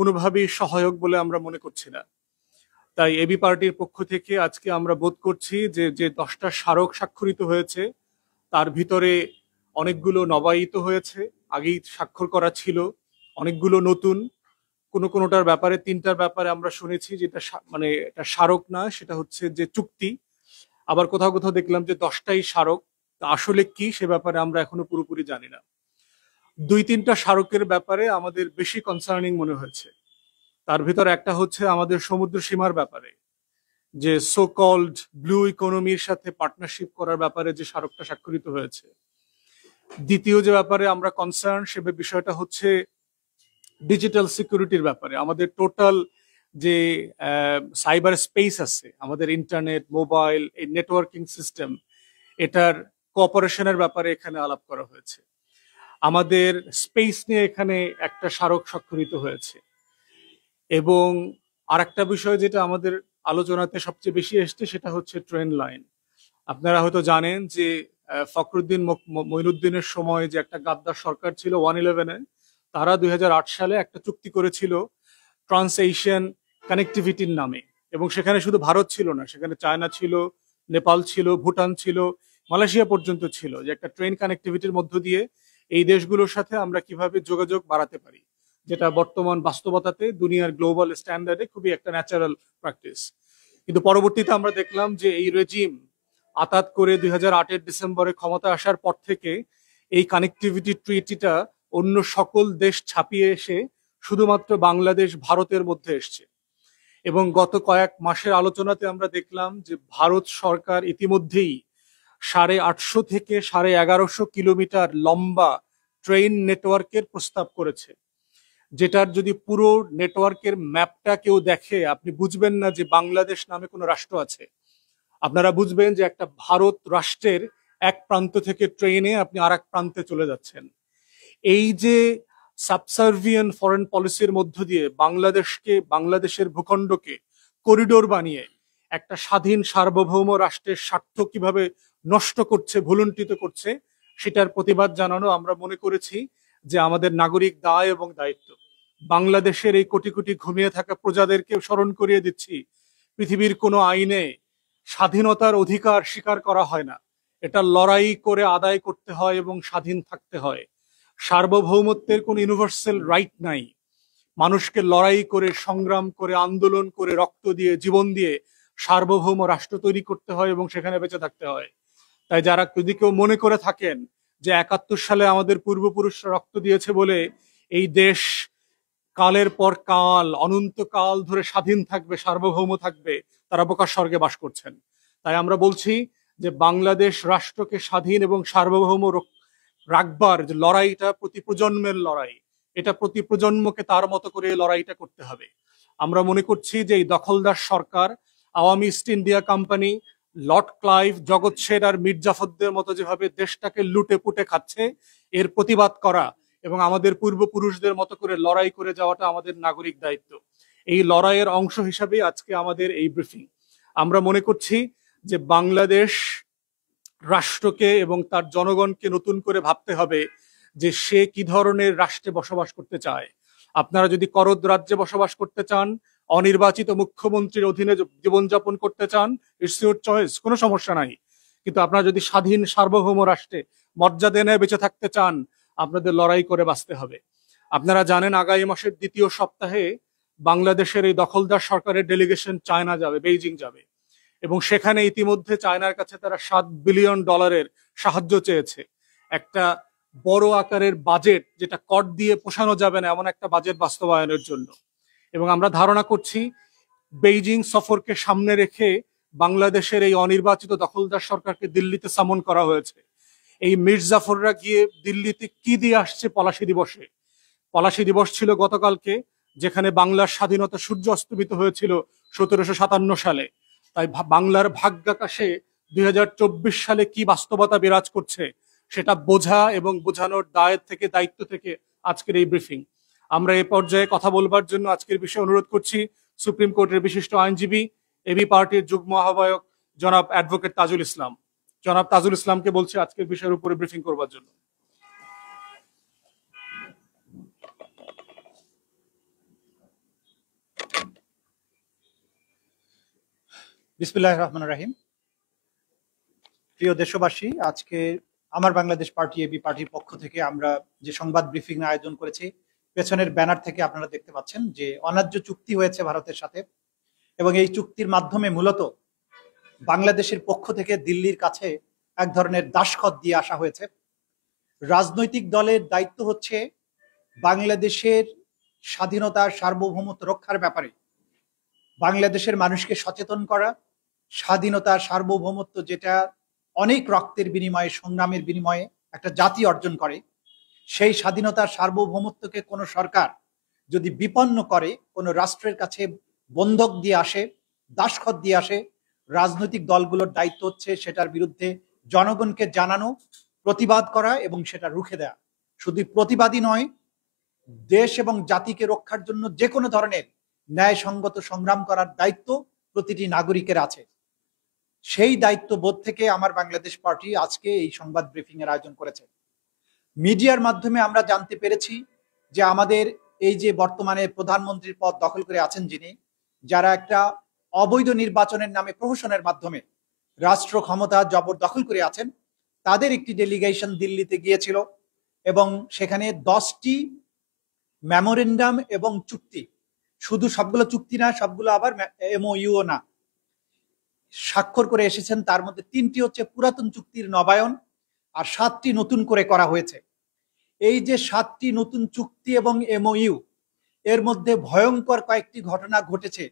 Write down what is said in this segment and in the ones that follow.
কোনোভাবেই সহায়ক বলে আমরা মনে করছি না। তাই এবি পার্টির পক্ষ থেকে আজকে আমরা বোধ করছি যে যে 10টা স্মারক স্বাক্ষরিত হয়েছে তার ভিতরে অনেকগুলো নবায়িত হয়েছে, আগেই স্বাক্ষর করা ছিল, অনেকগুলো নতুন, কোনোটার ব্যাপারে 3টার ব্যাপারে আমরা শুনেছি যেটা মানে এটা স্মারক না, সেটা হচ্ছে যে চুক্তি। আবার কোথাও কোথাও দেখলাম যে 10টাই স্মারক। আসলে কি সে ব্যাপারে আমরা এখনো পুরোপুরি জানি না। 2-3টা স্মারকের ব্যাপারে আমাদের বেশি কনসার্নিং মনে হয়েছে। তার ভিতর একটা হচ্ছে আমাদের সমুদ্র সীমার ব্যাপারে, যে সো কল্ড ব্লু ইকোনমির সাথে পার্টনারশিপ করার ব্যাপারে যে স্মারকটা স্বাক্ষরিত হয়েছে। দ্বিতীয় যে ব্যাপারে আমরা কনসার্ন সে বিষয়টা হচ্ছে ডিজিটাল সিকিউরিটির ব্যাপারে। আমাদের টোটাল যে সাইবার স্পেস আছে, আমাদের ইন্টারনেট, মোবাইল, এই নেটওয়ার্কিং সিস্টেম, এটার কোঅপারেশনের ব্যাপারে এখানে আলাপ করা হয়েছে। আমাদের স্পেস নিয়ে এখানে একটা স্মারক স্বাক্ষরিত হয়েছে। এবং আরেকটা বিষয় যেটা আমাদের আলোচনাতে সবচেয়ে বেশি এসছে সেটা হচ্ছে ট্রেন লাইন। আপনারা হয়তো জানেন যে ফখরুদ্দিন মঈনুদ্দিনের সময় যে একটা গাদ্দার সরকার ছিল 111-এ, তারা 2008 সালে একটা চুক্তি করেছিল ট্রান্স এশিয়ান কানেক্টিভিটির নামে। এবং সেখানে শুধু ভারত ছিল না, সেখানে চায়না ছিল, নেপাল ছিল, ভুটান ছিল, মালয়েশিয়া পর্যন্ত ছিল, যে একটা ট্রেন কানেক্টিভিটির মধ্য দিয়ে এই দেশগুলোর সাথে আমরা কিভাবে যোগাযোগ বাড়াতে পারি, যেটা বর্তমান বাস্তবতাতে দুনিয়ার গ্লোবাল স্ট্যান্ডার্ডে খুবই একটা ন্যাচারাল প্র্যাকটিস। কিন্তু পরবর্তীতে আমরা দেখলাম যে এই রেজিম আতাত করে 2008-এর ডিসেম্বরে ক্ষমতা আসার পর থেকে এই কানেক্টিভিটি ট্রিটিটা অন্য সকল দেশ ছাপিয়ে এসে শুধুমাত্র বাংলাদেশ ভারতের মধ্যে এসছে। এবং গত কয়েক মাসের আলোচনাতে আমরা দেখলাম যে ভারত সরকার ইতিমধ্যেই 850 থেকে 1150 কিলোমিটার লম্বা ট্রেন নেটওয়ার্কের প্রস্তাব করেছে, যেটার যদি পুরো নেটওয়ার্কের ম্যাপটা কেউ দেখে আপনি বুঝবেন না যে বাংলাদেশ নামে কোনো রাষ্ট্র আছে। আপনারা বুঝবেন যে একটা ভারত রাষ্ট্রের এক প্রান্ত থেকে ট্রেনে আপনি আর এক প্রান্তে চলে যাচ্ছেন। এই যে সাবসার্ভিয়ান ফরেন পলিসির মধ্য দিয়ে বাংলাদেশের ভূখণ্ডকে করিডোর বানিয়ে একটা স্বাধীন সার্বভৌম রাষ্ট্রের স্বার্থ কিভাবে নষ্ট করছে, ভুলুণ্ঠিত করছে, সেটার প্রতিবাদ জানানো আমরা মনে করেছি যে আমাদের নাগরিক দায় এবং দায়িত্ব। বাংলাদেশের এই কোটি কোটি ঘুমিয়ে থাকা প্রজাদেরকে স্মরণ করিয়ে দিচ্ছি, পৃথিবীর কোনো আইনে স্বাধীনতার অধিকার স্বীকার করা হয় না, এটা লড়াই করে আদায় করতে হয় এবং স্বাধীন থাকতে হয়। সার্বভৌমত্বের কোনো ইউনিভার্সাল রাইট নাই। মানুষকে লড়াই করে, সংগ্রাম করে, আন্দোলন করে, রক্ত দিয়ে, জীবন দিয়ে সার্বভৌম রাষ্ট্র তৈরি করতে হয় এবং সেখানে বেঁচে থাকতে হয়। তাই যারা যদি কেউ মনে করে থাকেন যে 71 সালে আমাদের পূর্বপুরুষরা রক্ত দিয়েছে বলে এই দেশ কালের পর কাল, অনন্তকাল ধরে স্বাধীন থাকবে, সার্বভৌম থাকবে, তারা বোকার স্বর্গে বাস করছেন। তাই আমরা বলছি যে বাংলাদেশ রাষ্ট্রকে স্বাধীন এবং সার্বভৌম রাখবার যে লড়াইটা প্রতি প্রজন্মের লড়াই, এটা প্রতি প্রজন্মকে তার মতো করে লড়াইটা করতে হবে। আমরা মনে করছি যে এই দখলদার সরকার, Awami East India Company, Lord Clive, জগৎ শের আর মীর জাফরদের মতো যেভাবে দেশটাকে লুটে পুটে খাচ্ছে, এর প্রতিবাদ করা এবং আমাদের পূর্বপুরুষদের মতো করে লড়াই করে যাওয়াটা আমাদের নাগরিক দায়িত্ব। এই লড়াইয়ের অংশ হিসাবে আজকে আমাদের এই ব্রিফিং। আমরা মনে করছি যে বাংলাদেশ রাষ্ট্রকে এবং তার জনগণকে নতুন করে ভাবতে হবে যে সে কি ধরনের রাষ্ট্রে বসবাস করতে চায়। আপনারা যদি করদ রাজ্যে বসবাস করতে চান, অনির্বাচিত মুখ্যমন্ত্রীর অধীনে জীবনযাপন করতে চান, ইটস ইউর চয়েস, কোনো সমস্যা নাই। কিন্তু আপনারা যদি স্বাধীন সার্বভৌম রাষ্ট্রে মর্যাদা নিয়ে বেঁচে থাকতে চান, আপনাদের লড়াই করে বাঁচতে হবে। আপনারা জানেন আগামী মাসের 2য় সপ্তাহে বাংলাদেশের এই দখলদার সরকারের ডেলিগেশন চায়না যাবে, বেইজিং যাবে। এবং সেখানে ইতিমধ্যে চায়নার কাছে তারা $7 বিলিয়ন সাহায্য চেয়েছে। একটা বড় আকারের বাজেট, যেটা কর দিয়ে পোষানো যাবে না এমন একটা বাজেট বাস্তবায়নের জন্য। এবং আমরা ধারণা করছি বেইজিং সফরকে সামনে রেখে বাংলাদেশের এই অনির্বাচিত দখলদার সরকারকে দিল্লিতে সামন করা হয়েছে। এই মীর জাফররা গিয়ে দিল্লিতে কি দিয়ে আসছে পলাশী দিবসে? পলাশী দিবস ছিল গতকালকে, যেখানে বাংলার স্বাধীনতা সূর্য অস্তমিত হয়েছিল 1757 সালে। তাই বাংলার ভাগ্যাকাশে 2024 সালে কি বাস্তবতা বিরাজ করছে সেটা বোঝা এবং বোঝানোর দায়ের থেকে, দায়িত্ব থেকে আজকের এই ব্রিফিং। আমরা এই পর্যায়ে কথা বলবার জন্য আজকের বিষয়ে অনুরোধ করছি সুপ্রিম কোর্টের বিশিষ্ট আইনজীবী, এবি পার্টির যুগ্ম আহ্বায়ক জনাব অ্যাডভোকেট তাজুল ইসলাম। জনাব তাজুল ইসলামকে বলছি আজকের বিষয়ের উপরে ব্রিফিং করবার জন্য। বিসমিল্লাহির রহমানির রহিম। প্রিয় দেশবাসী, আজকে আমার বাংলাদেশ পার্টি এবি পার্টির পক্ষ থেকে আমরা যে সংবাদ ব্রিফিং আয়োজন করেছি, পেছনের ব্যানার থেকে আপনারা দেখতে পাচ্ছেন যে অন্যায্য চুক্তি হয়েছে ভারতের সাথে, এবং এই চুক্তির মাধ্যমে মূলত বাংলাদেশের পক্ষ থেকে দিল্লির কাছে এক ধরনের দাসখত দিয়ে আসা হয়েছে। রাজনৈতিক দলের দায়িত্ব হচ্ছে বাংলাদেশের স্বাধীনতা সার্বভৌমত্ব রক্ষার ব্যাপারে বাংলাদেশের মানুষকে সচেতন করা। স্বাধীনতা সার্বভৌমত্ব যেটা অনেক রক্তের বিনিময়ে, সংগ্রামের বিনিময়ে একটা জাতি অর্জন করে, সেই স্বাধীনতার সার্বভৌমত্বকে কোনো সরকার যদি বিপন্ন করে, কোনো রাষ্ট্রের কাছে বন্ধক দিয়ে আসে, দাসখত দিয়ে আসে, রাজনৈতিক দলগুলোর দায়িত্ব হচ্ছে সেটার বিরুদ্ধে জনগণকে জানানো, প্রতিবাদ করা এবং সেটা রুখে দেয়া। শুধু প্রতিবাদী নয়, দেশ এবং জাতিকে রক্ষার জন্য যে কোনো ধরনের ন্যায়সঙ্গত সংগ্রাম করার দায়িত্ব প্রতিটি নাগরিকের আছে। সেই দায়িত্ববোধ থেকে আমার বাংলাদেশ পার্টি আজকে এই সংবাদ ব্রিফিং এর আয়োজন করেছে। মিডিয়ার মাধ্যমে আমরা জানতে পেরেছি যে আমাদের এই যে বর্তমানে প্রধানমন্ত্রীর পদ দখল করে আছেন যিনি, যারা একটা অবৈধ নির্বাচনের নামে প্রহসনের মাধ্যমে রাষ্ট্র ক্ষমতা জবরদখল করে আছেন, তাদের একটি ডেলিগেশন দিল্লিতে গিয়েছিল এবং সেখানে 10টি মেমোরেন্ডাম এবং চুক্তি, শুধু সবগুলো চুক্তি না, সবগুলো আবার এমওইউ না, স্বাক্ষর করে এসেছেন। তার মধ্যে 3টি হচ্ছে পুরাতন চুক্তির নবায়ন আর 7টি নতুন করে করা হয়েছে। এই যে 7টি নতুন চুক্তি এবং এমওইউ, এর মধ্যে ভয়ঙ্কর কয়েকটি ঘটনা ঘটেছে।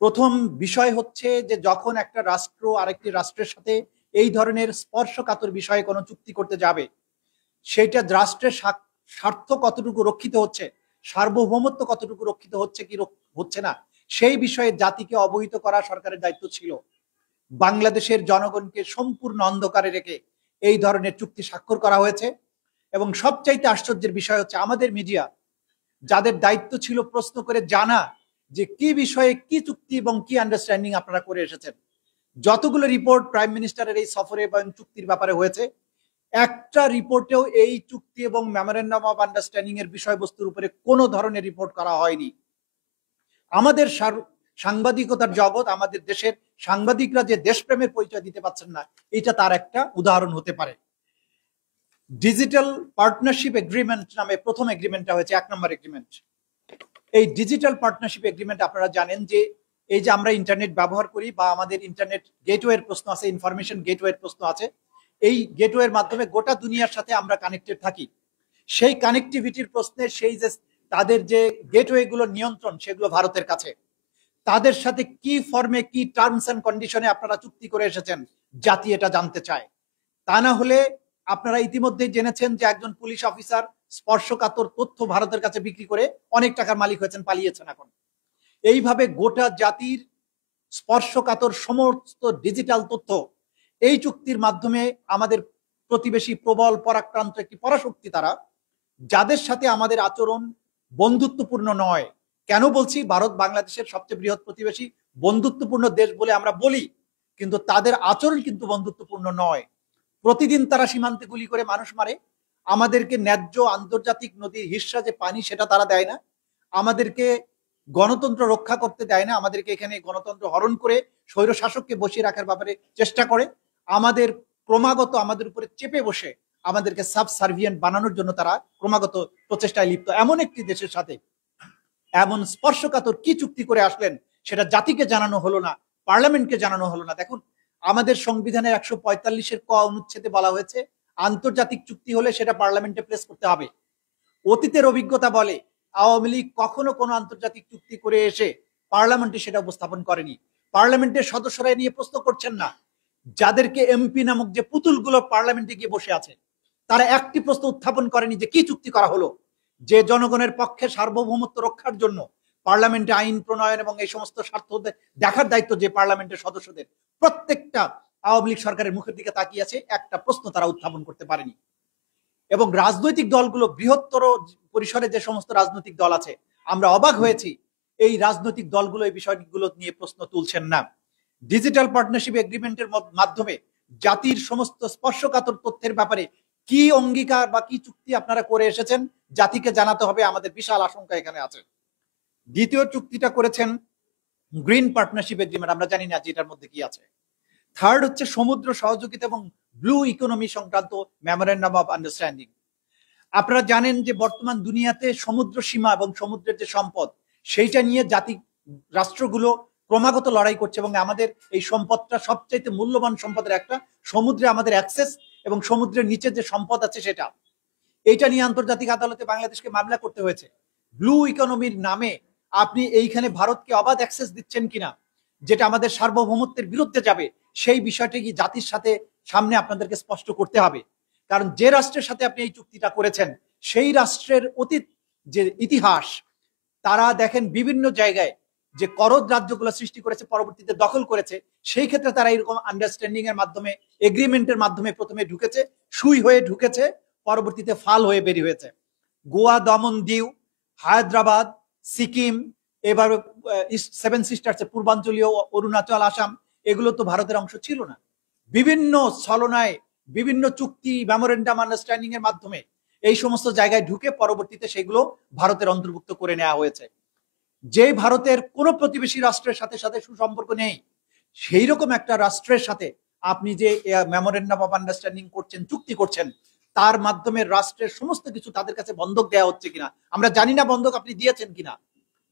প্রথম বিষয় হচ্ছে যে যখন একটা রাষ্ট্র আরেকটি রাষ্ট্রের সাথে এই ধরনের স্পর্শকাতর বিষয়ে কোনো চুক্তি করতে যাবে, সেইটা রাষ্ট্রের স্বার্থ কতটুকু রক্ষিত হচ্ছে, সার্বভৌমত্ব কতটুকু রক্ষিত হচ্ছে কি হচ্ছে না, সেই বিষয়ে জাতিকে অবহিত করা সরকারের দায়িত্ব ছিল। বাংলাদেশের জনগণকে সম্পূর্ণ অন্ধকারে রেখে এই ধরনের চুক্তি স্বাক্ষর করা হয়েছে। এবং সবচাইতে আশ্চর্যের বিষয় হচ্ছে আমাদের মিডিয়া, যাদের দায়িত্ব ছিল প্রশ্ন করে জানা যে কি বিষয়ে কি চুক্তি এবং কি আন্ডারস্ট্যান্ডিং আপনারা করে এসেছেন, যতগুলো রিপোর্ট প্রাইম মিনিস্টারের এই সফরে এবং চুক্তির ব্যাপারে হয়েছে, একটা রিপোর্টেও এই চুক্তি এবং মেমোরেন্ডাম অফ আন্ডারস্ট্যান্ডিং এর বিষয়বস্তুর উপরে কোনো ধরনের রিপোর্ট করা হয়নি। আমাদের সাংবাদিকতার জগৎ, আমাদের দেশের সাংবাদিকরা যে দেশপ্রেমের পরিচয় দিতে পারছেন না, এটা তার একটা উদাহরণ হতে পারে। ডিজিটাল পার্টনারশিপ এগ্রিমেন্ট নামে প্রথম এগ্রিমেন্টটা হয়েছে 1 নম্বর এগ্রিমেন্ট। এই ডিজিটাল পার্টনারশিপ এগ্রিমেন্ট আপনারা জানেন যে এই যে আমরা ইন্টারনেট ব্যবহার করি বা আমাদের ইন্টারনেট গেটওয়ের প্রশ্ন আছে, ইনফরমেশন গেটওয়ের প্রশ্ন আছে, এই গেটওয়ের মাধ্যমে গোটা দুনিয়ার সাথে আমরা কানেক্টেড থাকি। সেই কানেক্টিভিটির প্রশ্নে সেই যে তাদের যে গেটওয়ে গুলোর নিয়ন্ত্রণ, সেগুলো ভারতের কাছে। তাদের সাথে কি ফর্মে, কি টার্মস এন্ড কন্ডিশনে আপনারা চুক্তি করে এসেছেন, জাতি এটা জানতে চায়। তা না হলে আপনারা ইতিমধ্যেই জেনেছেন যে একজন পুলিশ অফিসার স্পর্শকাতর তথ্য ভারতের কাছে বিক্রি করে অনেক টাকার মালিক হয়েছেন, পালিয়েছেন এখন। এইভাবে গোটা জাতির স্পর্শকাতর সমস্ত ডিজিটাল তথ্য এই চুক্তির মাধ্যমে আমাদের প্রতিবেশী প্রবল পরাক্রান্ত একটি পরাশক্তি, তারা যাদের সাথে আমাদের আচরণ বন্ধুত্বপূর্ণ নয়। কেন বলছি? ভারত বাংলাদেশের সবচেয়ে বৃহৎ প্রতিবেশী, বন্ধুত্বপূর্ণ দেশ বলে আমরা বলি, কিন্তু তাদের আচরণ কিন্তু বন্ধুত্বপূর্ণ নয়। প্রতিদিন তারা সীমান্তে গুলি করে মানুষ মারে, আমাদেরকে ন্যায্য আন্তর্জাতিক নদীর হিস্সা যে পানি সেটা তারা দেয় না, আমাদেরকে গণতন্ত্র রক্ষা করতে দেয় না, আমাদেরকে এখানে গণতন্ত্র হরণ করে স্বৈর শাসককে বসিয়ে রাখার ব্যাপারে চেষ্টা করে, আমাদের ক্রমাগত আমাদের উপরে চেপে বসে আমাদেরকে সাবসার্ভিয়েন্ট বানানোর জন্য তারা ক্রমাগত প্রচেষ্টায় লিপ্ত। এমন একটি দেশের সাথে এমন স্পর্শকাতর কি চুক্তি করে আসলেন, সেটা জাতিকে জানানো হলো না, পার্লামেন্টকে জানানো হলো না। দেখুন, আমাদের সংবিধানের 145-এর ক অনুচ্ছেদে বলা হয়েছে আন্তর্জাতিক চুক্তি হলে সেটা পার্লামেন্টে প্লেস করতে হবে। অতীতের অভিজ্ঞতা বলে আওয়ামী লীগ কখনো কোনো আন্তর্জাতিক চুক্তি করে এসে পার্লামেন্টে সেটা উপস্থাপন করেনি। পার্লামেন্টের সদস্যরা নিয়ে প্রশ্ন করছেন না। যাদেরকে এমপি নামক যে পুতুলগুলো পার্লামেন্টে গিয়ে বসে আছে, তারা একটি প্রশ্ন উত্থাপন করেনি যে কি চুক্তি করা হলো। যে জনগণের পক্ষে সার্বভৌমত্ব রক্ষার জন্য পার্লামেন্টে আইন প্রণয়ন এবং এই সমস্ত স্বার্থ দেখার দায়িত্ব যে পার্লামেন্টের সদস্যদের, প্রত্যেকটা আওয়ামী লীগ সরকারের মুখের দিকে তাকিয়ে আছে, একটা প্রশ্ন তারা উত্থাপন করতে পারেনি। এবং রাজনৈতিক দলগুলো, বৃহত্তর পরিসরে যে সমস্ত রাজনৈতিক দল আছে, আমরা অবাক হয়েছি এই রাজনৈতিক দলগুলো এই বিষয়গুলো নিয়ে প্রশ্ন তুলছেন না। ডিজিটাল পার্টনারশিপ এগ্রিমেন্টের মাধ্যমে জাতির সমস্ত স্পর্শকাতর তথ্যের ব্যাপারে কি অঙ্গীকার বা কি চুক্তি আপনারা করে এসেছেন, জাতিকে জানাতে হবে। আমাদের বিশাল আশঙ্কা এখানে আছে। দ্বিতীয় চুক্তিটা করেছেন গ্রিন পার্টনারশিপ এগ্রিমেন্ট, আমরা জানি না যে এটার মধ্যে কি আছে। থার্ড হচ্ছে সমুদ্র সহযোগিতা এবং ব্লু ইকোনমি সংক্রান্ত মেমোরেন্ডাম অফ আন্ডারস্ট্যান্ডিং। আপনারা জানেন যে বর্তমান দুনিয়াতে সমুদ্র সীমা এবং সমুদ্রের যে সম্পদ সেইটা নিয়ে রাষ্ট্রগুলো ক্রমাগত লড়াই করছে, এবং আমাদের এই সম্পদটা সবচাইতে মূল্যবান সম্পদের একটা, সমুদ্রে আমাদের অ্যাক্সেস এবং সমুদ্রের নিচে যে সম্পদ আছে সেটা, এইটা নিয়ে আন্তর্জাতিক আদালতে বাংলাদেশকে মামলা করতে হয়েছে। ব্লু ইকোনমির নামে আপনি এইখানে ভারতকে অবাধ অ্যাক্সেস দিচ্ছেন কিনা, যেটা আমাদের সার্বভৌমত্বের বিরুদ্ধে যাবে, সেই বিষয়টি কি জাতির সাথে সামনে আপনাদেরকে স্পষ্ট করতে হবে। কারণ যে রাষ্ট্রের সাথে আপনি এই চুক্তিটা করেছেন সেই রাষ্ট্রের অতীত যে ইতিহাস, তারা দেখেন বিভিন্ন জায়গায় যে করদ রাজ্যগুলো সৃষ্টি করেছে, পরবর্তীতে দখল করেছে, সেই ক্ষেত্রে তারা এরকম আন্ডারস্ট্যান্ডিং এর মাধ্যমে, এগ্রিমেন্টের মাধ্যমে প্রথমে ঢুকেছে, সুই হয়ে ঢুকেছে, পরবর্তীতে ফাল হয়ে বেরিয়ে হয়েছে। গোয়া, দমন, দিউ, হায়দ্রাবাদ, সিকিম, এবার সেভেন সিস্টার্স পূর্বাঞ্চলীয় অরুণাচল, আসাম, এগুলো তো ভারতের অংশ ছিল না। বিভিন্ন ছলনায়, বিভিন্ন চুক্তি, মেমোরেন্ডাম আন্ডারস্ট্যান্ডিং এর মাধ্যমে এই সমস্ত জায়গায় ঢুকে পরবর্তীতে সেগুলো ভারতের অন্তর্ভুক্ত করে নেওয়া হয়েছে। যে ভারতের কোনো প্রতিবেশী রাষ্ট্রের সাথে সাথে সুসম্পর্ক নেই, সেই রকম একটা রাষ্ট্রের সাথে আপনি যে মেমোরেন্ডাম অফ আন্ডারস্ট্যান্ডিং করছেন, চুক্তি করছেন, তার মাধ্যমে রাষ্ট্রের সমস্ত কিছু তাদের কাছে বন্ধক দেওয়া হচ্ছে কিনা আমরা জানি না, বন্ধক আপনি দিয়েছেন কিনা,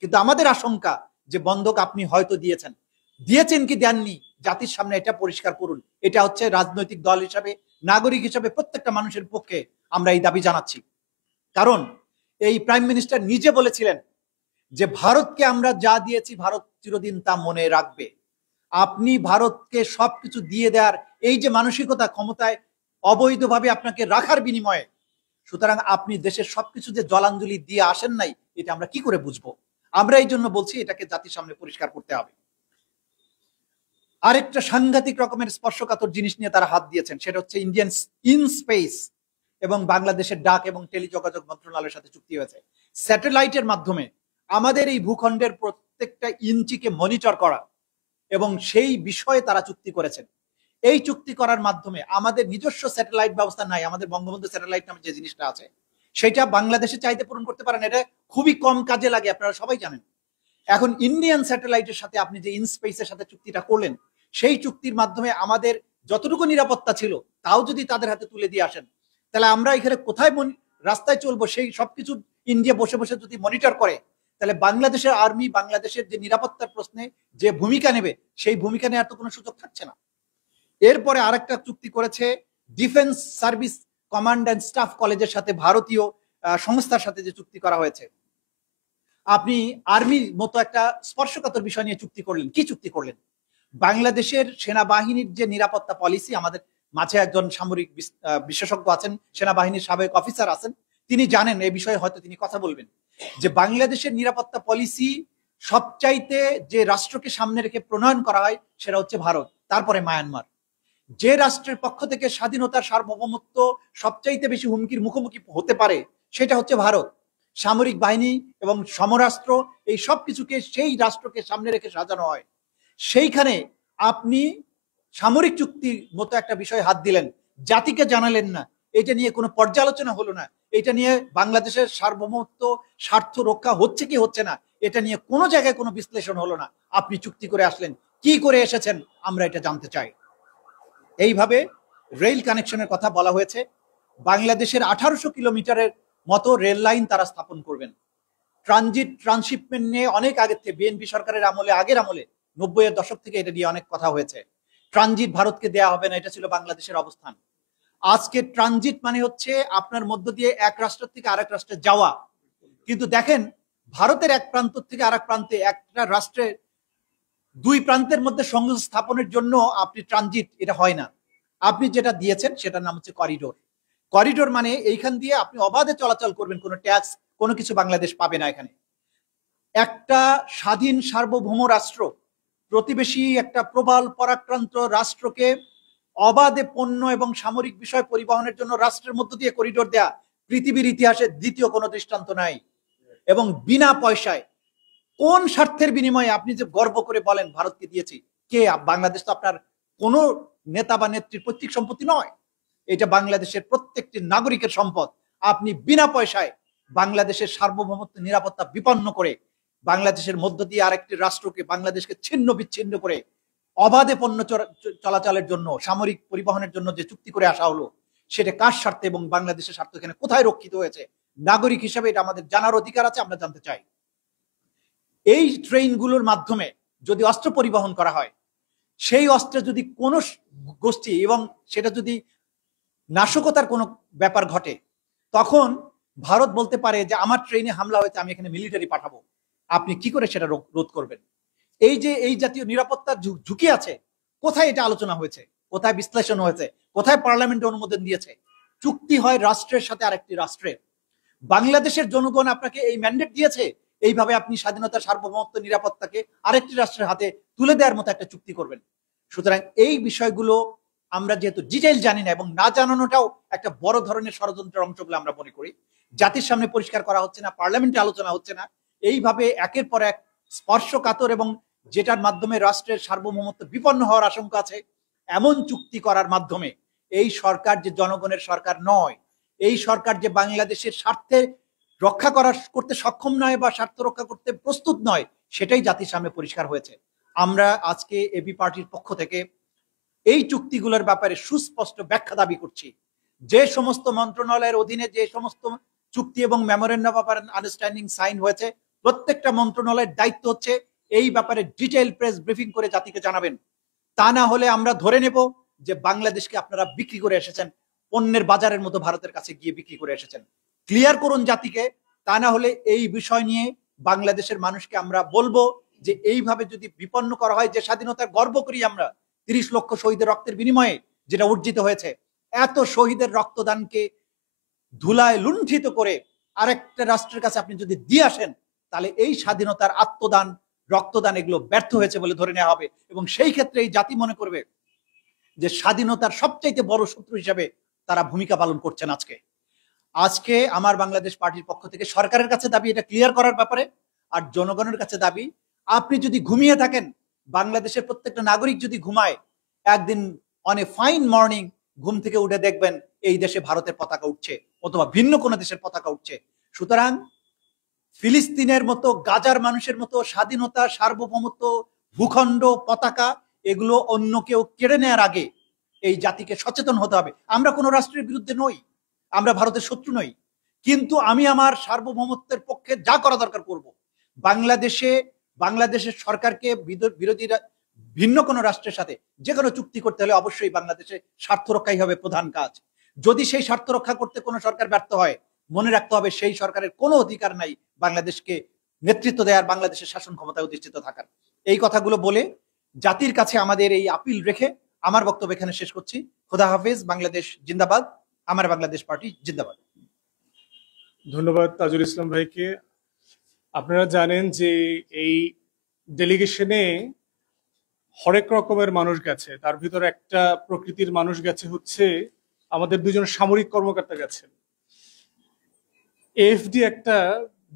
কিন্তু আমাদের আশঙ্কা যে বন্ধক আপনি হয়তো দিয়েছেন। দিয়েছেন কি দেননি, জাতির সামনে এটা পরিষ্কার করুন। এটা হচ্ছে রাজনৈতিক দল হিসাবে, নাগরিক হিসাবে প্রত্যেকটা মানুষের পক্ষে আমরা এই দাবি জানাচ্ছি। কারণ এই প্রাইম মিনিস্টার নিজে বলেছিলেন যে ভারতকে আমরা যা দিয়েছি ভারত চিরদিন তা মনে রাখবে। আপনি ভারতকে সবকিছু দিয়ে দেওয়ার এই যে মানসিকতা, ক্ষমতায় অবৈধভাবে আপনাকে রাখার বিনিময়ে, সুতরাং আপনি দেশের সবকিছু যে জলাঞ্জলি দিয়ে আসেন নাই, এটা আমরা কি করে বুঝবো? আমরা এই জন্য বলছি এটাকে জাতির সামনে পরিষ্কার করতে হবে। আরেকটা সাংঘাতিক রকমের স্পর্শকাতর জিনিস নিয়ে তারা হাত দিয়েছেন, সেটা হচ্ছে ইন্ডিয়ান ইন স্পেস এবং বাংলাদেশের ডাক এবং টেলিযোগাযোগ মন্ত্রণালয়ের সাথে চুক্তি হয়েছে। স্যাটেলাইটের মাধ্যমে আমাদের এই ভূখণ্ডের প্রত্যেকটা ইঞ্চিকে মনিটর করা, এবং সেই বিষয়ে তারা চুক্তি করেছেন। এই চুক্তি করার মাধ্যমে আমাদের নিজস্ব স্যাটেলাইট ব্যবস্থা নাই, আমাদের বঙ্গবন্ধু স্যাটেলাইট নামে যে জিনিসটা আছে সেটা বাংলাদেশে চাইতে পূরণ করতে পারেন, এটা খুবই কম কাজে লাগে, আপনারা সবাই জানেন। এখন ইন্ডিয়ান স্যাটেলাইটের সাথে আপনি যে ইনস্পেসের সাথে চুক্তিটা করলেন, সেই চুক্তির মাধ্যমে আমাদের যতটুকু নিরাপত্তা ছিল তাও যদি তাদের হাতে তুলে দিয়ে আসেন, তাহলে আমরা এখানে কোথায় রাস্তায় চলবো, সেই সবকিছু ইন্ডিয়া বসে বসে যদি মনিটর করে, তাহলে বাংলাদেশের আর্মি, বাংলাদেশের যে নিরাপত্তার প্রশ্নে যে ভূমিকা নেবে, সেই ভূমিকা নেওয়ার তো কোনো সুযোগ থাকছে না। এরপরে আরেকটা চুক্তি করেছে defence service command and staff কলেজের সাথে, ভারতীয় সংস্থার সাথে যে চুক্তি করা হয়েছে। আপনি আর্মির মতো একটা স্পর্শকাতর বিষয় নিয়ে চুক্তি করলেন। কি চুক্তি করলেন? বাংলাদেশের সেনাবাহিনীর যে নিরাপত্তা পলিসি, আমাদের মাঝে একজন সামরিক বিশেষজ্ঞ আছেন, সেনাবাহিনীর সাবেক অফিসার আছেন, তিনি জানেন এই বিষয়ে, হয়তো তিনি কথা বলবেন, যে বাংলাদেশের নিরাপত্তা পলিসি সবচাইতে যে রাষ্ট্রকে সামনে রেখে প্রণয়ন করা হয় সেটা হচ্ছে ভারত, তারপরে মায়ানমার। যে রাষ্ট্রের পক্ষ থেকে স্বাধীনতার সার্বভৌমত্ব সবচাইতে বেশি হুমকির মুখোমুখি হতে পারে সেটা হচ্ছে ভারত। সামরিক বাহিনী এবং সমরাস্ত্র, এই সব কিছুকে সেই রাষ্ট্রকে সামনে রেখে সাজানো হয়। সেইখানে আপনি সামরিক চুক্তির মতো একটা বিষয়ে হাত দিলেন, জাতিকে জানালেন না, এটা নিয়ে কোনো পর্যালোচনা হলো না, এটা নিয়ে বাংলাদেশের সার্বভৌমত্ব স্বার্থ রক্ষা হচ্ছে কি হচ্ছে না, এটা নিয়ে কোনো জায়গায় কোনো বিশ্লেষণ হলো না। আপনি চুক্তি করে আসলেন, কি করে এসেছেন আমরা এটা জানতে চাই। এইভাবে রেল কানেকশনের কথা বলা হয়েছে। বাংলাদেশের 1800 কিলোমিটারের মতো রেল লাইন তারা স্থাপন করবেন। ট্রানশিপমেন্ট নিয়ে অনেক আগে থেকে, বিএনপি সরকারের আমলে, আগের আমলে 90-এর দশক থেকে এটা নিয়ে অনেক কথা হয়েছে। ট্রানজিট ভারতকে দেয়া হবে না, এটা ছিল বাংলাদেশের অবস্থান। আজকে ট্রানজিট মানে হচ্ছে আপনার মধ্য দিয়ে এক রাষ্ট্র থেকে আরেক রাষ্ট্রে যাওয়া। কিন্তু দেখেন, ভারতের এক প্রান্ত থেকে আরেক প্রান্তে, একটা রাষ্ট্রের দুই প্রান্তের মধ্যে সংযোগ স্থাপনের জন্য আপনি ট্রানজিট, এটা হয় না। আপনি যেটা দিয়েছেন সেটার নাম হচ্ছে করিডোর। করিডোর মানে এইখান দিয়ে আপনি অবাধে চলাচল করবেন, কোনো ট্যাক্স, কোনো কিছু বাংলাদেশ পাবে না। এখানে একটা স্বাধীন সার্বভৌম রাষ্ট্র প্রতিবেশী একটা প্রবল পরাক্রান্ত রাষ্ট্রকে অবাধে পণ্য এবং সামরিক বিষয় পরিবহনের জন্য রাষ্ট্রের মধ্য দিয়ে করিডোর দেয়া পৃথিবীর ইতিহাসে দ্বিতীয় কোনো দৃষ্টান্ত নাই, এবং বিনা পয়সায়। কোন স্বার্থের বিনিময়ে আপনি যে গর্ব করে বলেন ভারতকে দিয়েছি? কে? বাংলাদেশ তো আপনার কোন নেতা বা নেত্রীর পৈতৃক সম্পত্তি নয়, এটা বাংলাদেশের প্রত্যেকটি নাগরিকের সম্পদ। আপনি বিনা পয়সায় বাংলাদেশের সার্বভৌমত্ব নিরাপত্তা বিপন্ন করে বাংলাদেশের মধ্য দিয়ে আরেকটি রাষ্ট্রকে, বাংলাদেশকে ছিন্ন বিচ্ছিন্ন করে অবাধে পণ্য চলাচলের জন্য, সামরিক পরিবহনের জন্য যে চুক্তি করে আসা হলো, সেটা কার স্বার্থে এবং বাংলাদেশের স্বার্থ এখানে কোথায় রক্ষিত হয়েছে? নাগরিক হিসেবে এটা আমাদের জানার অধিকার আছে, আমরা জানতে চাই। এই ট্রেনগুলোর মাধ্যমে যদি অস্ত্র পরিবহন করা হয়, সেই অস্ত্রে যদি কোনো গোষ্ঠী এবং সেটা যদি নাশকতার কোনো ব্যাপার ঘটে, তখন ভারত বলতে পারে যে আমার ট্রেনে হামলা হয়েছে, আমি এখানে মিলিটারি পাঠাবো। আপনি কি করে সেটা রোধ করবেন? এই যে এই জাতীয় নিরাপত্তার ঝুঁকি আছে, কোথায় এটা আলোচনা হয়েছে? কোথায় বিশ্লেষণ হয়েছে? কোথায় পার্লামেন্টে অনুমোদন দিয়েছে? চুক্তি হয় রাষ্ট্রের সাথে আরেকটি রাষ্ট্রের। বাংলাদেশের জনগণ আপনাকে এই ম্যান্ডেট দিয়েছে, এইভাবে আপনি স্বাধীনতা, সার্বভৌমত্ব, নিরাপত্তাকে আরেকটি রাষ্ট্রের হাতে তুলে দেওয়ার মতো একটা চুক্তি করবেন। সুতরাং এই বিষয়গুলো আমরা যেহেতু ডিটেইল জানি না, এবং না জানানোটাও একটা বড় ধরনের ষড়যন্ত্রের অংশ বলে আমরা মনে করি, জাতির সামনে পরিষ্কার করা হচ্ছে না, পার্লামেন্টে আলোচনা হচ্ছে না, এইভাবে একের পর এক স্পর্শকাতর এবং যেটার মাধ্যমে রাষ্ট্রের সার্বভৌমত্ব বিপন্ন হওয়ার আশঙ্কা আছে, এমন চুক্তি করার মাধ্যমে এই সরকার যে জনগণের সরকার নয়, এই সরকার যে বাংলাদেশের স্বার্থে রক্ষা করতে সক্ষম নয় বা স্বার্থ রক্ষা করতে প্রস্তুত নয়, সেটাই জাতির সামনে পরিষ্কার হয়েছে। আমরা আজকে এবি পার্টির পক্ষ থেকে এই চুক্তিগুলোর ব্যাপারে সুস্পষ্ট ব্যাখ্যা দাবি করছি। যে সমস্ত মন্ত্রণালয়ের অধীনে যে সমস্ত চুক্তি এবং মেমোরেন্ডাম অফ আন্ডারস্ট্যান্ডিং সাইন হয়েছে, প্রত্যেকটা মন্ত্রণালয়ের দায়িত্ব হচ্ছে এই ব্যাপারে ডিটেইল প্রেস ব্রিফিং করে জাতিকে জানাবেন। তা না হলে আমরা ধরে নেব যে বাংলাদেশকে আপনারা বিক্রি করে এসেছেন, পণ্যের বাজারের মতো ভারতের কাছে গিয়ে বিক্রি করে এসেছেন। ক্লিয়ার করুন জাতিকে। তা না হলে এই বিষয় নিয়ে বাংলাদেশের মানুষকে আমরা বলবো যে এইভাবে যদি বিপন্ন করা হয়, যে স্বাধীনতার গর্ব করি আমরা, 30 লক্ষ শহীদের রক্তের বিনিময়ে যেটা অর্জিত হয়েছে, এত শহীদের রক্তদানকে ধুলায় লুণ্ঠিত করে আরেকটা রাষ্ট্রের কাছে আপনি যদি দিয়ে আসেন, তাহলে এই স্বাধীনতার আত্মদান, রক্তদান এগুলো ব্যর্থ হয়েছে বলে ধরে নেওয়া হবে। এবং সেই ক্ষেত্রে এই জাতি মনে করবে যে স্বাধীনতার সবচাইতে বড় শত্রু হিসেবে তারা ভূমিকা পালন করছেন। আজকে আমার বাংলাদেশ পার্টির পক্ষ থেকে সরকারের কাছে দাবি এটা ক্লিয়ার করার ব্যাপারে, আর জনগণের কাছে দাবি, আপনি যদি ঘুমিয়ে থাকেন, বাংলাদেশের প্রত্যেকটা নাগরিক যদি ঘুমায়, একদিন অন এ ফাইন মর্নিং ঘুম থেকে উঠে দেখবেন এই দেশে ভারতের পতাকা উঠছে অথবা ভিন্ন কোনো দেশের পতাকা উঠছে। সুতরাং ফিলিস্তিনের মতো, গাজার মানুষের মতো স্বাধীনতা, সার্বভৌমত্ব, ভূখণ্ড, পতাকা এগুলো অন্য কেউ কেড়ে নেওয়ার আগে এই জাতিকে সচেতন হতে হবে। আমরা কোনো রাষ্ট্রের বিরুদ্ধে নই, আমরা ভারতের শত্রু নই, কিন্তু আমি আমার সার্বভৌমত্বের পক্ষে যা করা দরকার করব। বাংলাদেশের সরকারকে বিরোধীরা ভিন্ন কোনো রাষ্ট্রের সাথে যে কোনো চুক্তি করতে হলে অবশ্যই বাংলাদেশের স্বার্থ রক্ষাই হবে প্রধান কাজ। যদি সেই স্বার্থ রক্ষা করতে কোনো সরকার ব্যর্থ হয়, মনে রাখতে হবে সেই সরকারের কোনো অধিকার নাই বাংলাদেশকে নেতৃত্ব দেওয়ার, বাংলাদেশের শাসন ক্ষমতায় অধিষ্ঠিত থাকার। এই কথাগুলো বলে জাতির কাছে আমাদের এই আপিল রেখে আমার বক্তব্য এখানে শেষ করছি। খোদা হাফেজ। বাংলাদেশ জিন্দাবাদ। আমার বাংলাদেশ পার্টি জিন্দাবাদ। ধন্যবাদ তাজুল ইসলাম ভাইকে। আপনারা জানেন যে এই ডেলিগেশনে হরেক রকমের মানুষ গেছে, তার ভিতরে একটা প্রকৃতির মানুষ গেছে, হচ্ছে আমাদের দুজন সামরিক কর্মকর্তা গেছেন। এএফডি একটা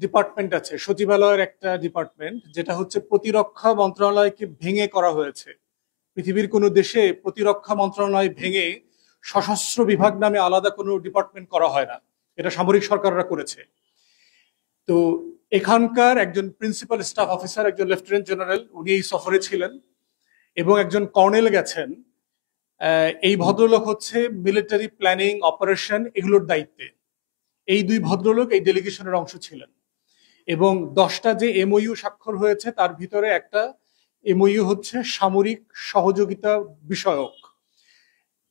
ডিপার্টমেন্ট আছে, সচিবালয়ের একটা ডিপার্টমেন্ট, যেটা হচ্ছে প্রতিরক্ষা মন্ত্রণালয়কে ভেঙে করা হয়েছে। পৃথিবীর কোনো দেশে প্রতিরক্ষা মন্ত্রণালয় ভেঙে সশস্ত্র বিভাগ নামে আলাদা কোনো ডিপার্টমেন্ট করা হয় না, এটা সামরিক সরকাররা করেছে। তো এখানকার একজন প্রিন্সিপাল স্টাফ অফিসার, একজন লেফটেন্যান্ট জেনারেল, উনি এই সফরে ছিলেন, এবং একজন কর্নেল গেছেন। এই ভদ্রলোক হচ্ছে মিলিটারি প্ল্যানিং, অপারেশন এগুলোর দায়িত্বে। এই দুই ভদ্রলোক এই ডেলিগেশনের অংশ ছিলেন, এবং 10টা যে এমওইউ স্বাক্ষর হয়েছে তার ভিতরে একটা এমওইউ হচ্ছে সামরিক সহযোগিতা বিষয়ক।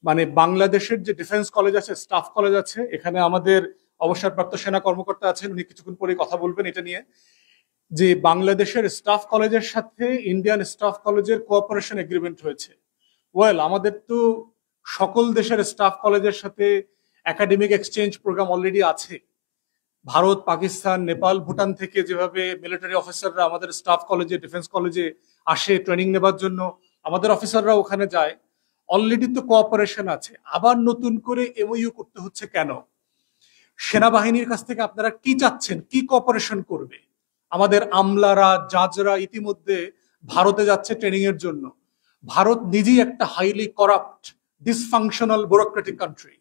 মানে বাংলাদেশের যে ডিফেন্স কলেজ আছে, স্টাফ কলেজ আছে, এখানে আমাদের অবসরপ্রাপ্ত সেনা কর্মকর্তা আছেন, উনি কিছুক্ষণ পরে কথা বলবেন এটা নিয়ে, যে বাংলাদেশের স্টাফ কলেজের সাথে ইন্ডিয়ান স্টাফ কলেজের কোঅপারেশন এগ্রিমেন্ট হয়েছে। ওয়েল, আমাদের তো সকল দেশের স্টাফ কলেজের সাথে একাডেমিক এক্সচেঞ্জ প্রোগ্রাম অলরেডি আছে। ভারত, পাকিস্তান, নেপাল, ভুটান থেকে যেভাবে মিলিটারি অফিসাররা আমাদের স্টাফ কলেজে, ডিফেন্স কলেজে আসে ট্রেনিং নেবার জন্য, আমাদের অফিসাররা ওখানে যায়, অলরেডি তো কোঅপারেশন আছে। আবার নতুন করে এমওইউ করতে হচ্ছে কেন? সেনাবাহিনীর কাছ থেকে আপনারা কি চাচ্ছেন? কি কোঅপারেশন করবে? আমাদের আমলারা, জাজরা ইতিমধ্যে ভারতে যাচ্ছে ট্রেনিং এর জন্য। ভারত নিজেই একটা highly corrupt, dysfunctional bureaucratic country,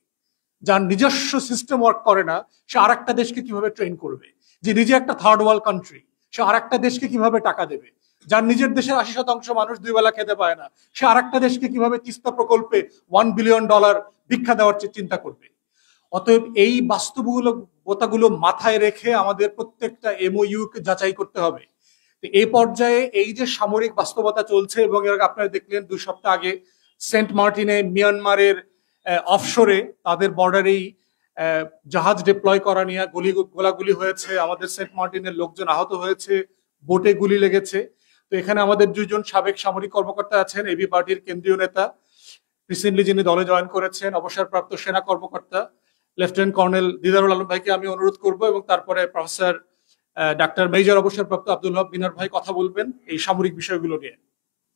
যার নিজস্ব সিস্টেম ওয়ার্ক করে না, সে আর একটা দেশকে কিভাবে ট্রেন করবে? যে নিজে একটা থার্ড ওয়ার্ল্ড কান্ট্রি, সে আরেকটা দেশকে কিভাবে টাকা দেবে? যার নিজের দেশের 80% মানুষ 2 বেলা খেতে পায় না, সে আরেকটা দেশকে কিভাবে তিস্তা প্রকল্পে $1 বিলিয়ন ভিক্ষা দেওয়ার চিন্তা করবে? অতএব এই বাস্তবগুলো মাথায় রেখে আমাদের প্রত্যেকটা এমওইউ কে যাচাই করতে হবে। তো এই পর্যায়ে এই যে সামরিক বাস্তবতা চলছে, এবং আপনারা দেখলেন 2 সপ্তাহ আগে সেন্ট মার্টিনে মিয়ানমারের অফশোরে তাদের বর্ডারেই জাহাজ ডিপ্লয় করা নিয়ে গোলাগুলি হয়েছে, আমাদের সেন্ট মার্টিনের লোকজন আহত হয়েছে, বোটে গুলি লেগেছে। তো এখানে আমাদের 2জন সাবেক সামরিক কর্মকর্তা আছেন, এবি পার্টির কেন্দ্রীয় নেতা, রিসেন্টলি যিনি দলে জয়েন করেছেন, অবসরপ্রাপ্ত সেনা কর্মকর্তা লেফটেন্যান্ট কর্নেল দিদারুল আলম ভাইকে আমি অনুরোধ করব, এবং তারপরে প্রফেসর ডাক্তার মেজর অবসরপ্রাপ্ত আব্দুল হক মিনার ভাই কথা বলবেন এই সামরিক বিষয়গুলো নিয়ে।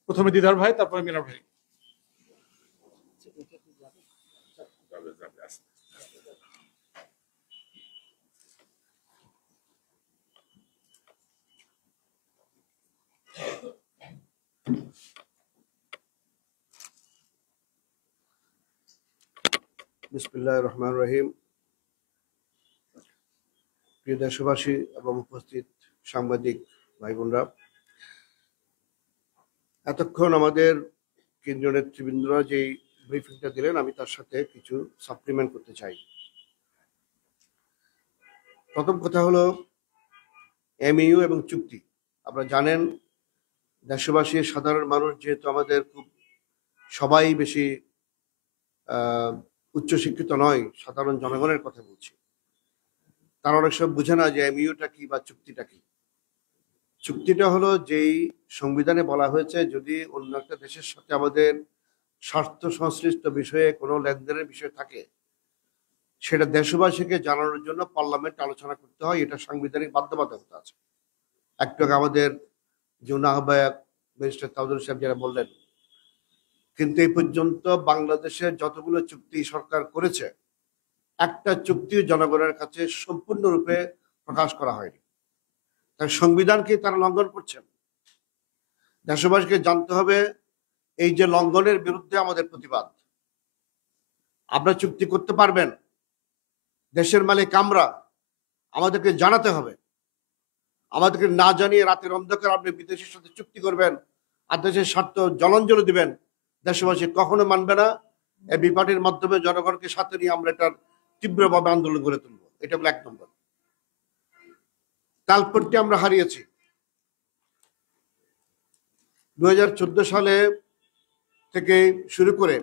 প্রথমে দিদার ভাই, তারপরে মিনার ভাই। বিসমিল্লাহির রহমানির রহিম। প্রিয় দেশবাসী এবং উপস্থিত সাংবাদিক ভাই বোনরা, এতক্ষণ আমাদের কেন্দ্রীয় নেতৃবৃন্দরা যে ব্রিফিংটা দিলেন, আমি তার সাথে কিছু সাপ্লিমেন্ট করতে চাই। প্রথম কথা হলো এমইউ এবং চুক্তি। আপনারা জানেন, দেশবাসী সাধারণ মানুষ যেহেতু আমাদের খুব সবাই বেশি উচ্চশিক্ষিত নয়, সাধারণ জনগণের কথা বলছি, তারা অনেক সময় বুঝে না যে এমইউটা কি বা চুক্তিটা কি। চুক্তিটা হলো যেই সংবিধানে বলা হয়েছে যদি অন্য একটা দেশের সাথে আমাদের স্বার্থ সংশ্লিষ্ট বিষয়ে কোনো লেনদেনের বিষয় থাকে, সেটা দেশবাসীকে জানানোর জন্য পার্লামেন্ট আলোচনা করতে হয়। এটা সাংবিধানিক বাধ্যবাধকতা আছে। একটু আগে আমাদের যৌন আহ্বায়ক ব্যারিস্টার তাওদুল সাহেব যারা বললেন, কিন্তু এই পর্যন্ত বাংলাদেশের যতগুলো চুক্তি সরকার করেছে, একটা চুক্তিও জনগণের কাছে সম্পূর্ণরূপে প্রকাশ করা হয়নি। তাই সংবিধানকে তারা লঙ্ঘন করছেন। দেশবাসীকে জানতে হবে এই যে লঙ্ঘনের বিরুদ্ধে আমাদের প্রতিবাদ। আপনারা চুক্তি করতে পারবেন, দেশের মালিক আমরা, আমাদেরকে জানাতে হবে। আমাদেরকে না জানিয়ে রাতের অন্ধকার আপনি বিদেশের সাথে চুক্তি করবেন আর দেশের স্বার্থ জলাঞ্জলি দিবেন, দেশবাসী কখনো মানবে না। এই বিপাটির মাধ্যমে জনগণকে সাথে নিয়ে আমরা এটার তীব্রভাবে আন্দোলন গড়ে তুলব। এটা হলো 1 নম্বর। তালপট্টি আমরা হারিয়েছি। 2014 সালে থেকে শুরু করে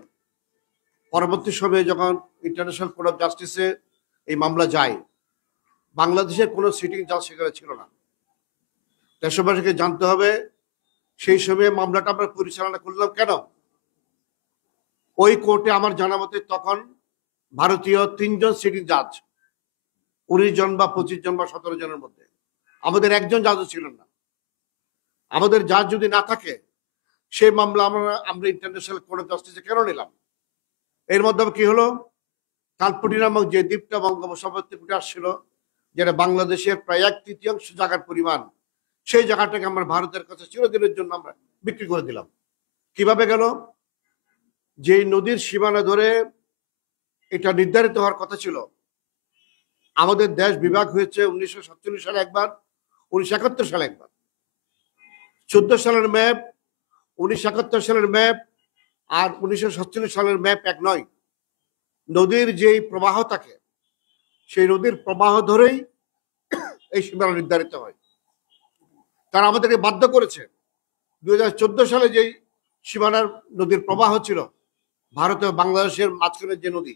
পরবর্তী সময়ে যখন ইন্টারন্যাশনাল কোর্ট অফ জাস্টিসে এই মামলা যায়, বাংলাদেশের কোনো সিটিং জাজ সেখানে ছিল না। দেশবাসীকে জানতে হবে সেই সময়ে মামলাটা আমরা পরিচালনা করলাম কেন। ওই কোর্টে আমার জানা মতে তখন ভারতীয় 3 জন সিটিং জাজ, 19 জন বা 25 জন বা 17 জনের মধ্যে আমাদের একজন জাজও ছিলেন না। আমাদের জাজ যদি না থাকে, সেই মামলা আমরা ইন্টারন্যাশনাল কোর্ট অফ জাস্টিসে কেন নিলাম? এর মধ্যে কি হলো, তালপট্টি নামক যে দ্বীপটা বঙ্গোপসাগরে আসছিল, যেটা বাংলাদেশের প্রায় 1/3 জায়গার পরিমাণ, সেই জায়গাটাকে আমরা ভারতের কাছে চিরদিনের জন্য আমরা বিক্রি করে দিলাম। কিভাবে গেল? যে নদীর সীমানা ধরে এটা নির্ধারিত হওয়ার কথা ছিল। আমাদের দেশ বিভাগ হয়েছে 1947 সালে একবার, 1971 সালে একবার। 14 সালের ম্যাপ, 1971 সালের ম্যাপ আর 1947 সালের ম্যাপ এক নয়। নদীর যেই প্রবাহ থাকে, সেই নদীর প্রবাহ ধরেই এই সীমানা নির্ধারিত হয়। তারা আমাদেরকে বাধ্য করেছে 2014 সালে যেই সীমানার নদীর প্রবাহ ছিল, ভারত ও বাংলাদেশের মাঝখানের যে নদী,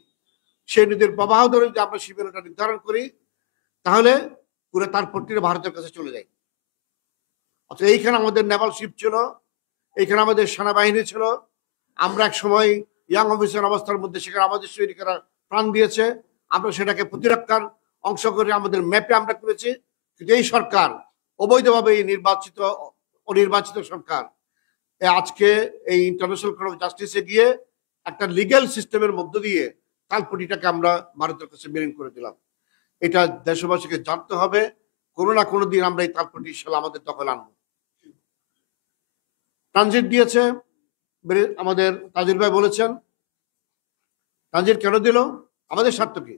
সেই নদীর প্রবাহ ধরে যদি আমরা সীমানাটা নির্ধারণ করি, তাহলে পুরো তালপট্টি ভারতের কাছে চলে যায়। অর্থাৎ এইখানে আমাদের নেভাল শিপ ছিল, এইখানে আমাদের সেনাবাহিনী ছিল। আমরা এক সময় ইয়াং অফিসার অবস্থার মধ্যে সেখানে আমাদের সৈনিকেরা প্রাণ দিয়েছে। আমরা সেটাকে প্রতিরক্ষার অংশ করে আমাদের ম্যাপে আমরা করেছি। কিন্তু এই সরকার অবৈধভাবে এই অনির্বাচিত সরকার আজকে এই ইন্টারন্যাশনাল কোর্ট অফ জাস্টিসে গিয়ে একটা লিগ্যাল সিস্টেমের মধ্য দিয়ে তালপট্টিটাকে আমরা ভারতের কাছে মেরিন করে দিলাম। এটা দেশবাসীকে জানতে হবে, কোনো না কোনো দিন আমরা এই তালপট্টি ইনশাল্লাহ আমাদের দখল আনবো। ট্রানজিট দিয়েছে আমাদের তাজির ভাই বলেছেন, ট্রানজিট কেন দিল? আমাদের স্বার্থ কি?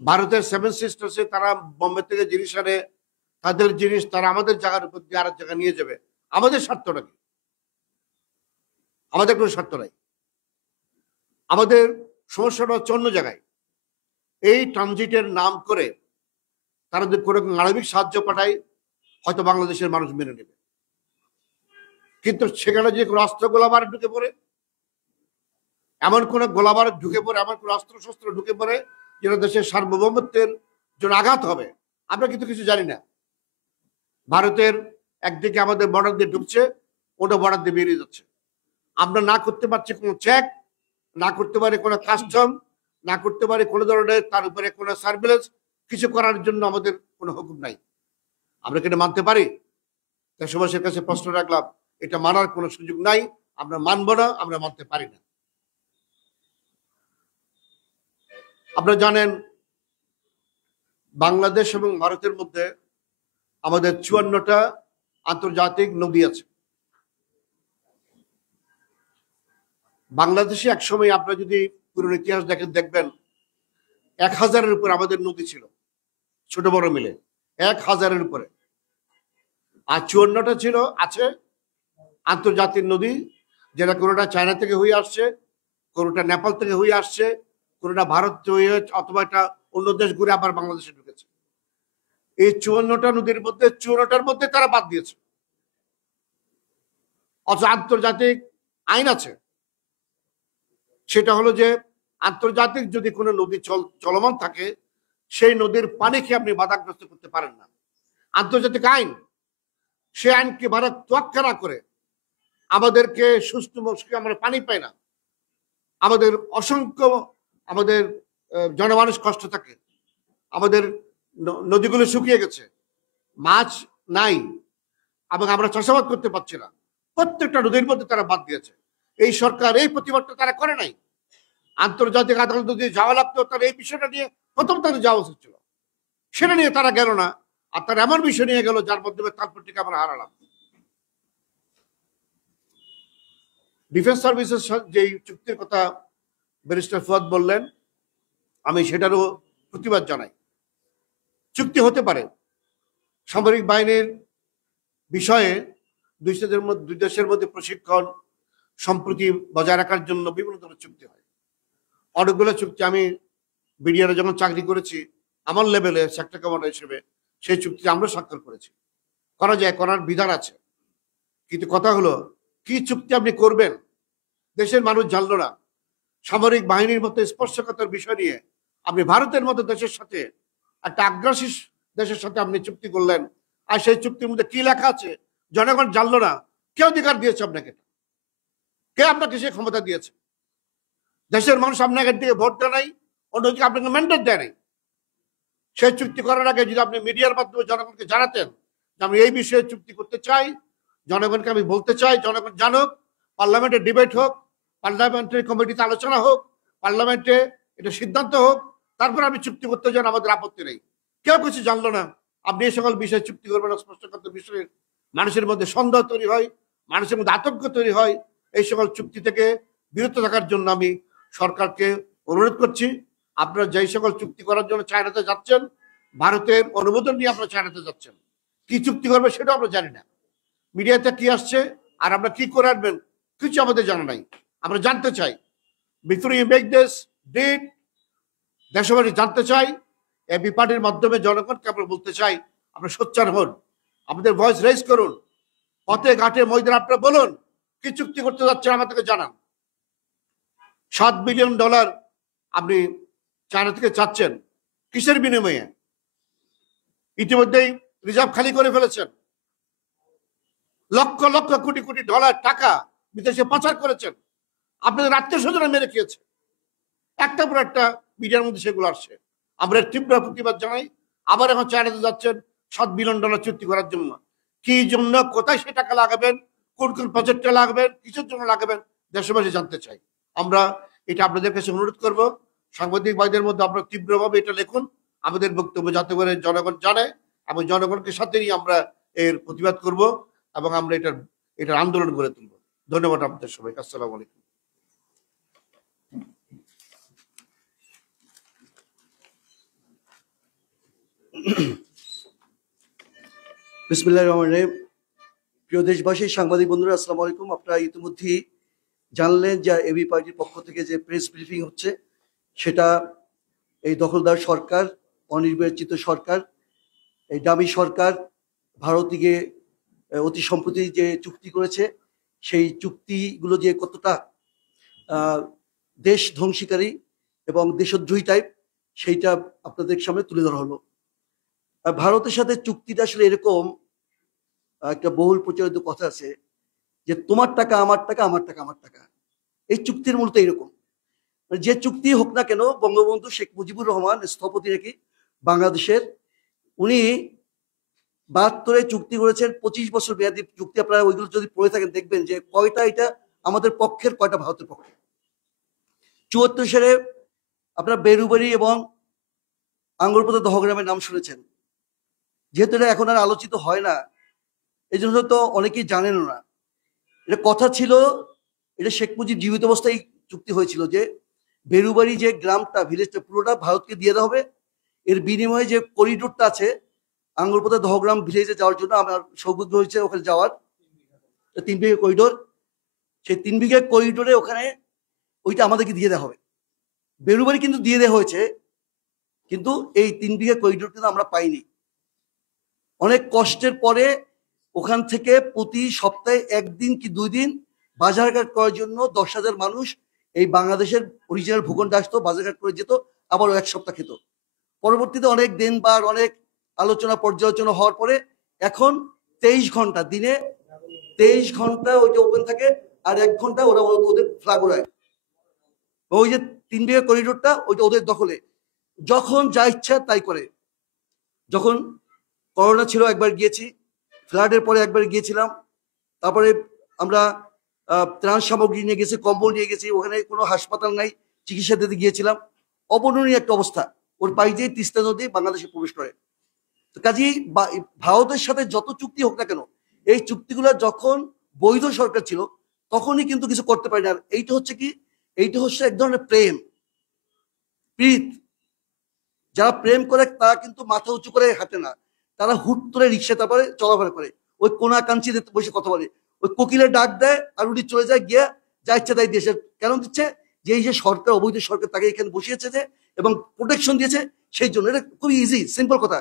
ভারতের 7 সিস্টার্সে তারা বোম্বে থেকে জিনিস আনে, তাদের জিনিস তারা আমাদের জায়গার উপর দিয়ে আরেক জায়গায় নিয়ে যাবে। আমাদের স্বার্থটা কি? আমাদের কোনো স্বার্থ নাই। আমাদের সমস্যাটা হচ্ছে অন্য জায়গায়। এই ট্রানজিটের নাম করে তারা যদি কোনো আণবিক সাহায্য পাঠায়, হয়তো বাংলাদেশের মানুষ মেনে নেবে, কিন্তু সেখানে যে কোনো অস্ত্র গোলাবারুদ ঢুকে পড়ে, এমন কোন গোলাবারুদ ঢুকে পড়ে, এমন কোন অস্ত্র শস্ত্র ঢুকে পড়ে যেটা দেশের সার্বভৌমত্বের জন্য আঘাত হবে, আমরা কিন্তু কিছু জানি না। ভারতের একদিকে আমাদের বর্ডার দিয়ে ঢুকছে, ওটা বর্ডার দিয়ে বেরিয়ে যাচ্ছে। আমরা না করতে পারছি কোনো চেক, না করতে পারি কোনো কাস্টম, না করতে পারি কোনো ধরনের তার উপরে কোনো সার্ভিলেন্স। কিছু করার জন্য আমাদের কোনো হুকুম নাই। আমরা কি এটা মানতে পারি? দেশবাসীর কাছে প্রশ্ন রাখলাম, এটা মানার কোনো সুযোগ নাই। আমরা মানব না, আমরা মানতে পারি না। আপনারা জানেন বাংলাদেশ এবং ভারতের মধ্যে আমাদের 54টা আন্তর্জাতিক নদী আছে। বাংলাদেশে একসময় আপনারা যদি পুরনো ইতিহাস দেখেন, দেখবেন 1000-এর উপরে আমাদের নদী ছিল, ছোট বড় মিলে 1000-এর উপরে। আর 54টা ছিল আছে আন্তর্জাতিক নদী, যেটা কোনোটা চায়না থেকে হয়ে আসছে, কোনোটা নেপাল থেকে হয়ে আসছে, কোনোটা ভারত হয়ে, অথবা এটা অন্য দেশ ঘুরে আবার বাংলাদেশে ঢুকেছে। এই 54টা নদীর মধ্যে 54টার মধ্যে তারা বাদ দিয়েছে। অথচ আন্তর্জাতিক আইন আছে, সেটা হলো যে আন্তর্জাতিক যদি কোনো নদী চলমান থাকে, সেই নদীর পানিকে আপনি বাধাগ্রস্ত করতে পারেন না। আন্তর্জাতিক আইন, সে আইনকে ভারত তোয়াক্কা না করে আমাদেরকে সুস্থ মস্কে আমরা পানি পাই না। আমাদের অসংখ্য আমাদের জনমানুষ কষ্ট থাকে, আমাদের নদীগুলো শুকিয়ে গেছে, মাছ নাই, এবং আমরা চাষাবাদ করতে পারছি না। প্রত্যেকটা নদীর মধ্যে তারা বাদ দিয়েছে। এই সরকার এই প্রতিবাদটা তারা করে নাই। আন্তর্জাতিক আদালত যদি যাওয়া লাগতো, তারা এই বিষয়টা নিয়ে প্রথম তাদের যাওয়া উচিত ছিল। সেটা নিয়ে তারা গেল না, আর তারা এমন বিষয় নিয়ে গেল যার মাধ্যমে তাৎপর্যকে আমরা হারালাম। ডিফেন্স সার্ভিসেস যে চুক্তির কথা ব্যারিস্টার ফুয়াদ বললেন, আমি সেটারও প্রতিবাদ জানাই। চুক্তি হতে পারে, সামরিক বাহিনীর বিষয়ে দুই দেশের মধ্যে প্রশিক্ষণ সম্প্রতি বজায় রাখার জন্য বিভিন্ন ধরনের চুক্তি হয়। অনেকগুলো চুক্তি আমি বিডিআরে যখন চাকরি করেছি, আমার লেভেলে সেক্টর কমান্ডার হিসেবে সেই চুক্তি আমরা স্বাক্ষর করেছি। করা যায়, করার বিধান আছে, কিন্তু কথা হলো কি চুক্তি আপনি করবেন দেশের মানুষ জানলো না। সামরিক বাহিনীর মতো স্পর্শকাতর বিষয় নিয়ে আপনি ভারতের মতো দেশের সাথে, একটা আগ্রাসী দেশের সাথে আপনি চুক্তি করলেন, আর সেই চুক্তির মধ্যে কি লেখা আছে জনগণ জানলো না। কে অধিকার দিয়েছে আপনাকে? কে আপনাকে সে ক্ষমতা দিয়েছে? দেশের মানুষ আপনাকে দিকে ভোট দেয় নাই, অন্যদিকে আপনাকে ম্যান্ডেট দেয় নাই। সেই চুক্তি করার আগে যদি আপনি মিডিয়ার মাধ্যমে জনগণকে জানাতেন যে আমি এই বিষয়ে চুক্তি করতে চাই, জনগণকে আমি বলতে চাই, জনগণ জানুক, পার্লামেন্টে ডিবেট হোক, পার্লামেন্টারি কমিটিতে আলোচনা হোক, পার্লামেন্টে এটা সিদ্ধান্ত হোক, তারপর আমি চুক্তি করতে যান, আমাদের আপত্তি নেই। কেউ কিছু জানলো না। আপনি এই সকল বিষয়ে চুক্তি করবেন না, স্পষ্টকাত বিষয়ে মানুষের মধ্যে সন্দেহ তৈরি হয়, মানুষের মধ্যে আতঙ্ক তৈরি হয়। এই সকল চুক্তি থেকে বিরত থাকার জন্য আমি সরকারকে অনুরোধ করছি, আপনারা যেই সকল চুক্তি করার জন্য চায়নাতে যাচ্ছেন, ভারতের অনুমোদন নিয়ে আপনারা চায়নাতে যাচ্ছেন, কি চুক্তি করবে সেটাও আমরা জানি না। মিডিয়াতে কি আসছে আর আমরা কি করে আনবেন কিছু আমাদের জানা নাই। আমরা জানতে চাই, before you make this deed, দেশবাসী জানতে চাই। এবি পার্টির মাধ্যমে জনগণকে আমরা বলতে চাই, আপনারা সোচ্চার হন, আমাদের ভয়েস রেজ করুন, পথে ঘাটে ময়দানে আপনারা বলুন কি চুক্তি করতে যাচ্ছেন, আমাদেরকে জানান। $7 বিলিয়ন আপনি চায়না থেকে চাচ্ছেন, কিসের বিনিময়ে? ইতিমধ্যেই রিজার্ভ খালি করে ফেলেছেন, লক্ষ লক্ষ কোটি কোটি ডলার টাকা বিদেশে পাচার করেছেন, আপনাদের আত্মীয় স্বজনে মেরে খেয়েছে। একটা পর একটা মিডিয়ার মধ্যে সেগুলো আসছে। আমরা তীব্র প্রতিবাদ জানাই। আবার এখন চায়নাতে যাচ্ছেন $7 বিলিয়ন চুক্তি করার জন্য। কি জন্য, কোথায় সে টাকা লাগাবেন, কোন কোন প্রজেক্টে লাগাবেন, কিসের জন্য লাগাবেন, দেশবাসী জানতে চাই। আমরা এটা আপনাদের কাছে অনুরোধ করব, সাংবাদিক ভাইদের মধ্যে আপনারা তীব্রভাবে এটা লিখুন, আমাদের বক্তব্য যাতে করে জনগণ জানে, এবং জনগণকে সাথে নিয়ে আমরা এর প্রতিবাদ করব, এবং আমরা এটার আন্দোলন গড়ে তুলব। ধন্যবাদ আপনাদের সবাইকে। আসসালামু আলাইকুম। বিসমিল্লাহির রহমানির রহিম। প্রিয় দেশবাসী, সাংবাদিক বন্ধুরা, আসসালামু আলাইকুম। আপনারা ইতিমধ্যেই জানলেন যে এবি পার্টির পক্ষ থেকে যে প্রেস ব্রিফিং হচ্ছে, সেটা এই দখলদার সরকার, অনির্বাচিত সরকার, এই দামি সরকার ভারতীয় অতি সম্প্রতি যে চুক্তি করেছে, সেই চুক্তিগুলো যে কতটা দেশ ধ্বংসীকারী এবং দেশদ্রোহী টাইপ, সেইটা আপনাদের সামনে তুলে ধরা হলো। ভারতের সাথে চুক্তিটা আসলে এরকম, একটা বহুল প্রচলিত কথা আছে যে তোমার টাকা আমার টাকা, আমার টাকা আমার টাকা। এই চুক্তির মূলত এরকম, যে চুক্তি হোক না কেন, বঙ্গবন্ধু শেখ মুজিবুর রহমান স্থপতি নাকি বাংলাদেশের, উনি 72-এ চুক্তি করেছেন, 25 বছর মেয়াদী চুক্তি। আপনারা ওইগুলো যদি পড়ে থাকেন দেখবেন যে কয়টা এটা আমাদের পক্ষের, কয়টা ভারতের পক্ষে। 74 সালে আপনারা বেরুবাড়ি এবং আঙ্গুরপোতা দহগ্রামের নাম শুনেছেন। যেহেতু এটা এখন আর আলোচিত হয় না, এই জন্য তো অনেকেই জানেনও না। এটা কথা ছিল, এটা শেখ মুজিব জীবিত অবস্থায় চুক্তি হয়েছিল যে বেরুবাড়ি যে গ্রামটা, ভিলেজটা পুরোটা ভারতকে দিয়ে দেওয়া হবে। এর বিনিময়ে যে করিডোরটা আছে আঙ্গুরপোতা দহগ্রাম ভিলেজে যাওয়ার জন্য, আমার সৌভাগ্য হয়েছে ওখানে যাওয়ার, 3 বিঘা করিডোর। সেই 3 বিঘা করিডোরে ওখানে ওইটা আমাদেরকে দিয়ে দেওয়া হবে। বেরুবাড়ি কিন্তু দিয়ে দেওয়া হয়েছে, কিন্তু এই 3 বিঘা করিডোর কিন্তু আমরা পাইনি। অনেক কষ্টের পরে ওখান থেকে প্রতি সপ্তাহে 1 দিন কি 2 দিন বাজারঘাট করার জন্য 10,000 মানুষ এই বাংলাদেশের অরিজিনাল ভূখণ্ডে আসতো, বাজারঘাট করে যেত, আবারও 1 সপ্তাহ খেত। পরবর্তীতে অনেক দিনবার অনেক আলোচনা পর্যালোচনা হওয়ার পরে এখন 23 ঘন্টা, দিনে 23 ঘন্টা ওইটা ওপেন থাকে, আর 1 ঘন্টা ওরা ওদের ফ্ল্যাগ ওড়ায়। ওই যে 3 বিঘা করিডোরটা ওইটা ওদের দখলে, যখন যা ইচ্ছা তাই করে। যখন করোনা ছিল একবার গিয়েছি, ফ্লাডের পরে একবার গিয়েছিলাম, তারপরে আমরা ত্রাণ সামগ্রী নিয়ে গেছি, কম্বল নিয়ে গেছি, ওখানে কোনো হাসপাতাল নাই, চিকিৎসা দিতে গিয়েছিলাম। অবর্ণনীয় একটা অবস্থা। ওর পাই দিয়ে তিস্তা নদী বাংলাদেশে প্রবেশ করে। কাজেই ভারতের সাথে যত চুক্তি হোক না কেন, এই চুক্তিগুলো যখন বৈধ সরকার ছিল তখনই কিন্তু কিছু করতে পারি না। আর এইটা হচ্ছে কি, এইটা হচ্ছে এক ধরনের প্রেম প্রীত। যারা প্রেম করে তারা কিন্তু মাথা উঁচু করে হাঁটে না, তারা হুট করে রিক্সা তারপরে চলাফেরা করে, ওই কোনা কাঞ্চিতে বসে কথা বলে, ওই কোকিলের ডাক দেয় আর উনি চলে যায়, গিয়া যা ইচ্ছা তাই দেশে কেন দিচ্ছে, যে এই যে সরকার, অবৈধ সরকার তাকে এখানে বসিয়েছে যে এবং প্রোটেকশন দিয়েছে, সেই জন্য। এটা খুবই ইজি, সিম্পল কথা।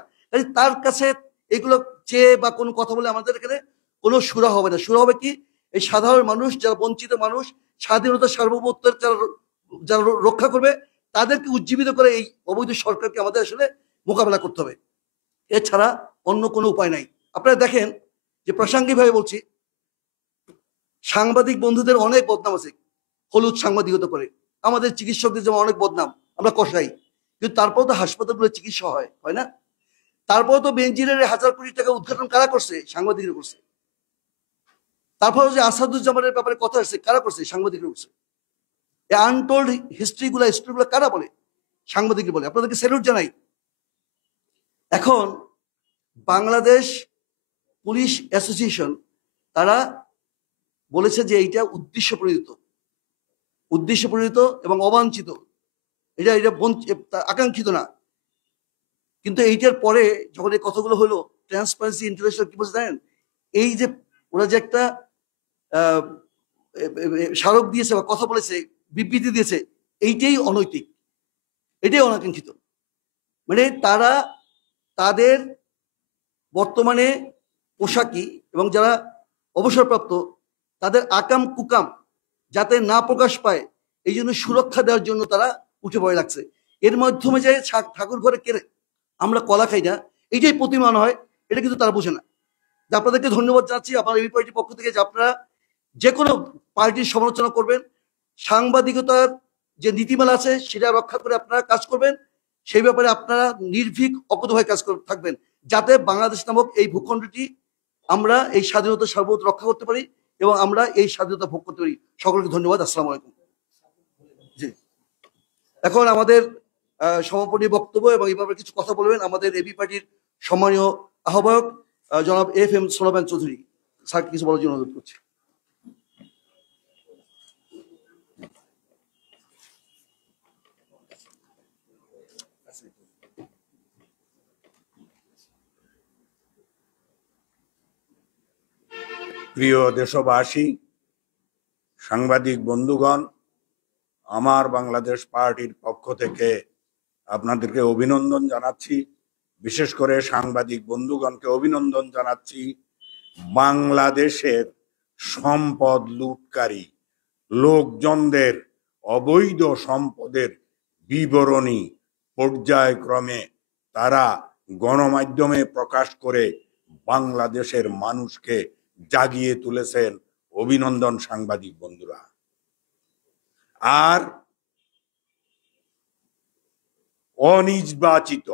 তার কাছে এগুলো চেয়ে বা কোনো কথা বলে আমাদের এখানে কোনো সুরা হবে না। সুরা হবে কি, এই সাধারণ মানুষ, যারা বঞ্চিত মানুষ, স্বাধীনতা সার্বভৌমত্বের যারা যারা রক্ষা করবে, তাদেরকে উজ্জীবিত করে এই অবৈধ সরকারকে আমাদের আসলে মোকাবেলা করতে হবে। এছাড়া অন্য কোনো উপায় নাই। আপনারা দেখেন যে, প্রাসঙ্গিকভাবে বলছি, সাংবাদিক বন্ধুদের অনেক বদনাম আছে, হলুদ সাংবাদিকতা করে। আমাদের চিকিৎসকদের যেমন অনেক বদনাম, আমরা কষাই, কিন্তু তারপর তো হাসপাতালগুলো চিকিৎসা হয় না। তারপর তো বেনজিরের 1000 কোটি টাকা উদ্ঘাটন কারা করছে? সাংবাদিকরা করছে। তারপর যে আসাদুজ্জামানের ব্যাপারে কথা আসছে, কারা করছে? সাংবাদিকরা করছে। এই আনটোল্ড হিস্ট্রিগুলো কারা বলে? সাংবাদিকরা বলে। আপনাদেরকে স্যালুট জানাই। এখন বাংলাদেশ পুলিশ অ্যাসোসিয়েশন তারা বলেছে যে এইটা উদ্দেশ্য প্রণোদিত এবং অবাঞ্ছিত, এটা আকাঙ্ক্ষিত না। কিন্তু এইটার পরে যখন এই কথাগুলো হলো, ট্রান্সপারেন্সি ইন্টারন্যাশনাল কি বলছে জানেন? এই যে ওরা যে একটা স্মারক দিয়েছে বা কথা বলেছে, বিবৃতি দিয়েছে, এইটাই অনৈতিক, এটাই অনাকাঙ্ক্ষিত। মানে তারা তাদের বর্তমানে পোশাকি এবং যারা অবসরপ্রাপ্ত, তাদের আকাম কুকাম যাতে না প্রকাশ পায়, এই জন্য সুরক্ষা দেওয়ার জন্য তারা উঠে পড়ে লাগছে। এর মাধ্যমে যে ঠাকুর ঘরে কেড়ে আমরা কলা খাই না, এইটাই প্রতিমান হয়, এটা কিন্তু তারা বোঝে না। আপনাদেরকে ধন্যবাদ জানাচ্ছি আপনার এই পার্টির পক্ষ থেকে, যে আপনারা যে কোনো পার্টির সমালোচনা করবেন, সাংবাদিকতার যে নীতিমালা আছে সেটা রক্ষা করে আপনারা কাজ করবেন। সেই ব্যাপারে আপনারা নির্ভীক অকুতভাবে কাজ থাকবেন, যাতে বাংলাদেশ নামক এই ভূখণ্ডটি আমরা এই স্বাধীনতা সার্বভৌমত্ব রক্ষা করতে পারি এবং আমরা এই স্বাধীনতা ভোগ করতে পারি। সকলকে ধন্যবাদ। আসসালামু আলাইকুম। জি, এখন আমাদের সমাপনী বক্তব্য এবং এই ব্যাপারে কিছু কথা বলবেন আমাদের এবি পার্টির সম্মানীয় আহ্বায়ক জনাব FM সোলায়মান চৌধুরী। স্যার কিছু বলার জন্য অনুরোধ করছি। প্রিয় দেশবাসী, সাংবাদিক বন্ধুগণ, আমার বাংলাদেশ পার্টির পক্ষ থেকে আপনাদেরকে অভিনন্দন জানাচ্ছি। বিশেষ করে সাংবাদিক বন্ধুগণকে অভিনন্দন জানাচ্ছি। বাংলাদেশের সম্পদ লুটকারী লোকজনদের অবৈধ সম্পদের বিবরণী পর্যায়ক্রমে তারা গণমাধ্যমে প্রকাশ করে বাংলাদেশের মানুষকে জাগিয়ে তুলেছেন। অভিনন্দন সাংবাদিক বন্ধুরা। আর অনির্বাচিত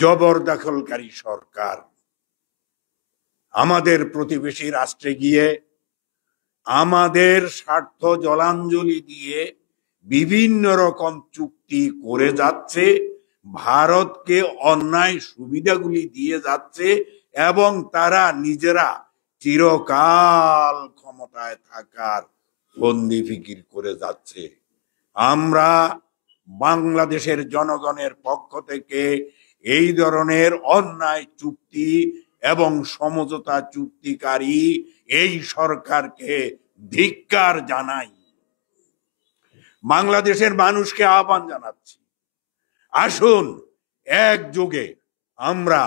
জবরদখলকারী সরকার আমাদের প্রতিবেশী রাষ্ট্রে গিয়ে আমাদের স্বার্থ জলাঞ্জলি দিয়ে বিভিন্ন রকম চুক্তি করে যাচ্ছে, ভারতকে অন্যায় সুবিধাগুলি দিয়ে যাচ্ছে এবং তারা নিজেরা চিরকাল ক্ষমতায় থাকার ফন্দি ফিকির করে যাচ্ছে। আমরা বাংলাদেশের জনগণের পক্ষ থেকে এই ধরনের অন্যায় চুক্তি এবং সমঝোতা চুক্তিকারী এই সরকারকে ধিক্কার জানাই। বাংলাদেশের মানুষকে আহ্বান জানাচ্ছি, আসুন একযোগে আমরা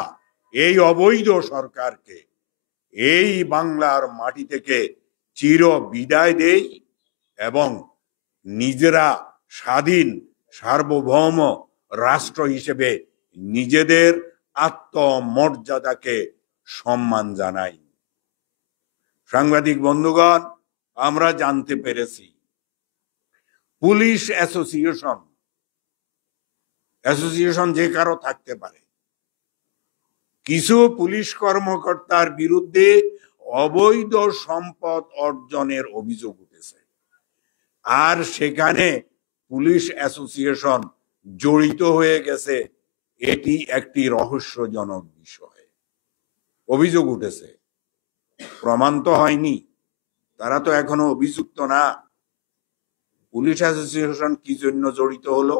এই অবৈধ সরকারকে এই বাংলার মাটি থেকে চির বিদায় দেই এবং নিজেরা স্বাধীন সার্বভৌম রাষ্ট্র হিসেবে নিজেদের আত্মমর্যাদাকে সম্মান জানাই। সাংবাদিক বন্ধুগণ, আমরা জানতে পেরেছি পুলিশ অ্যাসোসিয়েশন যে কারো থাকতে পারে, কিছু পুলিশ কর্মকর্তার বিরুদ্ধে অবৈধ সম্পদ অর্জনের অভিযোগ উঠেছে, আর সেখানে পুলিশ অ্যাসোসিয়েশন জড়িত হয়ে গেছে। এটি একটি রহস্যজনক বিষয়। অভিযোগ উঠেছে, প্রমাণ তো হয়নি, তারা তো এখনো অভিযুক্ত না। পুলিশ অ্যাসোসিয়েশন কি জন্য জড়িত হলো,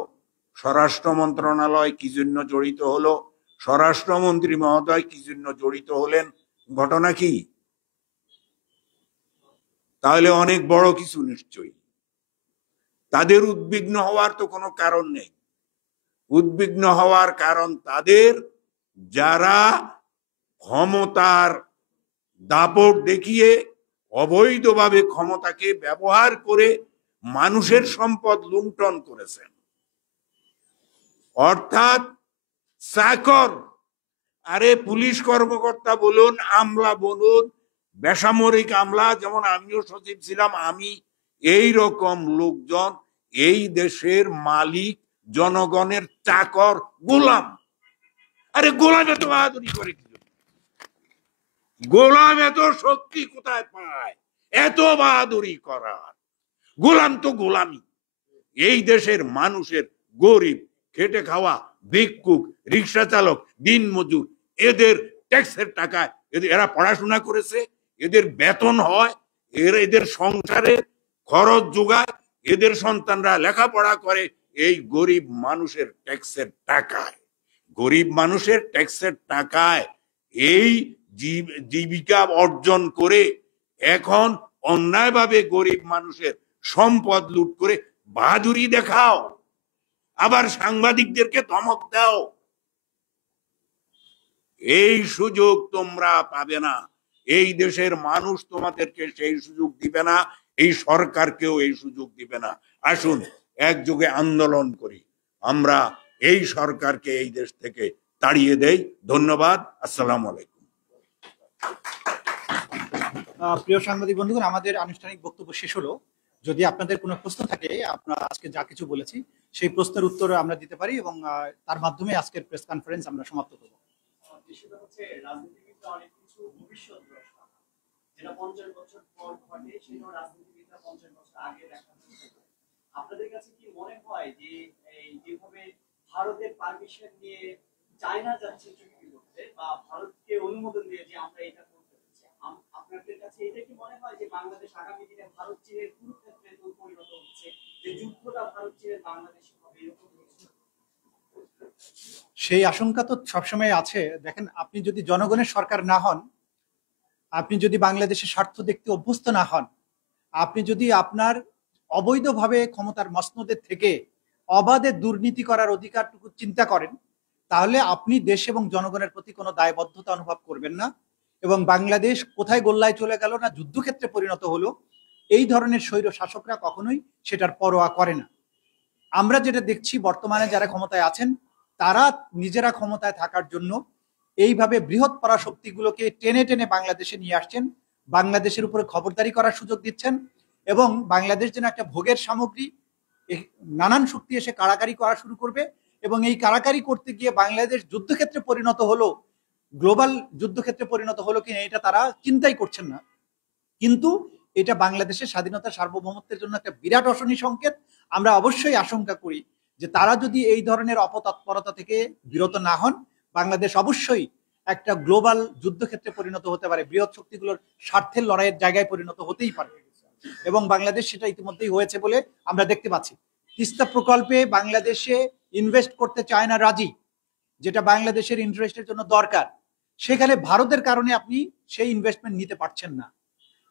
স্বরাষ্ট্র মন্ত্রণালয় কি জন্য জড়িত হলো, স্বরাষ্ট্রমন্ত্রী মহোদয় কি জন্য জড়িত হলেন, ঘটনা কি? তাহলে অনেক বড় কিছু নিশ্চয়ই। তাদের উদ্বিগ্ন হওয়ার তো কোনো কারণ নেই। উদ্বিগ্ন হওয়ার কারণ তাদের, যারা ক্ষমতার দাপট দেখিয়ে অবৈধভাবে ক্ষমতাকে ব্যবহার করে মানুষের সম্পদ লুণ্ঠন করেছেন। অর্থাৎ চাকর, আরে পুলিশ কর্মকর্তা বলুন, আমলা বলুন, বেসামরিক আমলা, যেমন আমিও সচিব ছিলাম, আমি এই রকম লোকজন এই দেশের মালিক, জনগণের চাকর, গোলাম। আরে গোলাম এত বাহাদুরি করে কি? গোলাম এত শক্তি কোথায় পায় এত বাহাদুরি করার? গোলাম তো গোলামি। এই দেশের মানুষের, গরিব, খেটে খাওয়া ভিক্ষুক, রিক্সা চালক, দিন মজুর, এদের ট্যাক্সের টাকায় এরা পড়াশোনা করেছে, এদের বেতন হয়, এদের সংসারে খরচ যোগায়, এদের সন্তানরা লেখাপড়া করে এই গরিব মানুষের ট্যাক্সের টাকায়। গরিব মানুষের ট্যাক্সের টাকায় এই জীবিকা অর্জন করে এখন অন্যায়ভাবে গরিব মানুষের সম্পদ লুট করে বাহাদুরি দেখাও, আবার সাংবাদিকদেরকে ধমক দাও। এই সুযোগ তোমরা পাবে না। এই দেশের মানুষ তোমাদেরকে সেই সুযোগ দিবে না, এই সরকারকেও এই সুযোগ দিবে না। আসুন একযোগে আন্দোলন করি, আমরা এই সরকারকে এই দেশ থেকে তাড়িয়ে দেই। ধন্যবাদ। আসসালামু আলাইকুম। প্রিয় সাংবাদিক বন্ধুগণ, আমাদের আনুষ্ঠানিক বক্তব্য শেষ হলো। যদি আপনাদের কোনো প্রশ্ন থাকে, আমরা আজকে যা কিছু বলেছি সেই প্রশ্নের উত্তর আমরা দিতে পারি এবং তার মাধ্যমে আজকের প্রেস কনফারেন্স আমরা সমাপ্ত করব। বিষয়টা হচ্ছে রাজনীতিবিদরা অনেক কিছু ভবিষ্যৎ দ্রষ্টা, যেটা 50 বছর পর ঘটে সেটা রাজনীতিবিদরা 50 বছর আগে দেখা যাচ্ছে। আপনাদের কাছে কি মনে হয় যে এই যেভাবে ভারতের পারমিশন নিয়ে চায়না যাচ্ছে চুক্তি করতে বা ভারতকে অনুমোদন দিয়ে যে আমরা এটা করতে হচ্ছে, আপনাদের কাছে এটা কি মনে হয় যে বাংলাদেশ আগামী দিনে ভারত চীনের কুরুক্ষেত্রে পরিণত হচ্ছে, যে যুদ্ধটা ভারত চীনের বাংলাদেশে হবে এরকম কিছু? সেই আশঙ্কা তো সবসময় আছে। দেখেন, আপনি যদি জনগণের সরকার না হন, আপনি যদি বাংলাদেশের স্বার্থ দেখতে অভ্যস্ত না হন, আপনি যদি আপনার অবৈধভাবে ক্ষমতার মসনদের থেকে অবাধে দুর্নীতি করার অধিকারটুকু চিন্তা করেন, তাহলে আপনি দেশ এবং জনগণের প্রতি কোনো দায়বদ্ধতা অনুভব করবেন না। এবং বাংলাদেশ কোথায় গোল্লায় চলে গেল না যুদ্ধক্ষেত্রে পরিণত হলো, এই ধরনের স্বৈর শাসকরা কখনোই সেটার পরোয়া করে না। আমরা যেটা দেখছি, বর্তমানে যারা ক্ষমতায় আছেন তারা নিজেরা ক্ষমতায় থাকার জন্য এইভাবে বৃহৎ পরাশক্তিগুলোকে টেনে টেনে বাংলাদেশে নিয়ে আসছেন, বাংলাদেশের উপরে খবরদারি করার সুযোগ দিচ্ছেন, এবং বাংলাদেশ যেন একটা ভোগের সামগ্রী, নানান শক্তি এসে কাড়াকাড়ি করা শুরু করবে, এবং এই কাড়াকাড়ি করতে গিয়ে বাংলাদেশ যুদ্ধক্ষেত্রে পরিণত হলো, গ্লোবাল যুদ্ধক্ষেত্রে পরিণত হলো কিনা এটা তারা চিন্তাই করছেন না। কিন্তু এটা বাংলাদেশের স্বাধীনতা সার্বভৌমত্বের জন্য একটা বিরাট অশনি সংকেত। আমরা অবশ্যই আশঙ্কা করি যে তারা যদি এই ধরনের অপতৎপরতা থেকে বিরত না হন, বাংলাদেশ অবশ্যই একটা গ্লোবাল যুদ্ধক্ষেত্রে পরিণত হতে পারে, বৃহৎ শক্তিগুলোর স্বার্থের লড়াইয়ের জায়গায় পরিণত হতেই পারে, এবং বাংলাদেশ সেটা ইতিমধ্যেই হয়েছে বলে আমরা দেখতে পাচ্ছি। তিস্তা প্রকল্পে বাংলাদেশে ইনভেস্ট করতে চায় না রাজি, যেটা বাংলাদেশের ইন্টারেস্টের জন্য দরকার, সেখানে ভারতের কারণে আপনি সেই ইনভেস্টমেন্ট নিতে পারছেন না।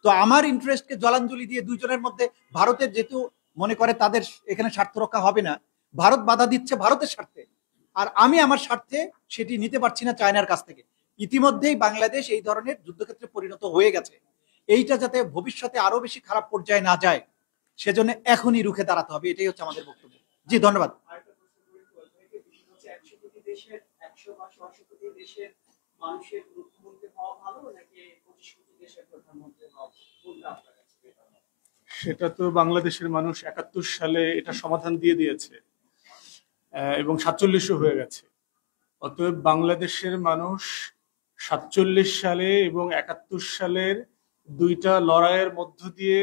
তো আমার ইন্টারেস্টকে জলাঞ্জলি দিয়ে দুইজনের মধ্যে, ভারতের যেহেতু মনে করে তাদের এখানে স্বার্থ রক্ষা হবে না, ভারত বাধা দিচ্ছে ভারতের স্বার্থে, আর আমি আমার স্বার্থে সেটি নিতে পারছি না চায়নার কাছ থেকে। ইতিমধ্যেই বাংলাদেশ এই ধরনের যুদ্ধক্ষেত্রে পরিণত হয়ে গেছে। এইটা যাতে ভবিষ্যতে আরো বেশি খারাপ পর্যায়ে না যায়, সেজন্য এখনই রুখে দাঁড়াতে হবে, এটাই হচ্ছে আমাদের বক্তব্য। জি, ধন্যবাদ। আরেকটা প্রশ্ন করি তো, হচ্ছে 100 কোটি দেশের 100 বা 100 কোটি দেশের মানুষের মুখ্যমন্ত্রী হওয়া ভালো নাকি 25 কোটি দেশের প্রধানমন্ত্রী হওয়া, কোনটা আপনার কাছে বেটার হবে? সেটা তো বাংলাদেশের মানুষ 71 সালে এটা সমাধান দিয়ে দিয়েছে, এবং 47 হয়ে গেছে। অতএব বাংলাদেশের মানুষ 47 সালে এবং 71 সালের দুইটা লড়াইয়ের মধ্য দিয়ে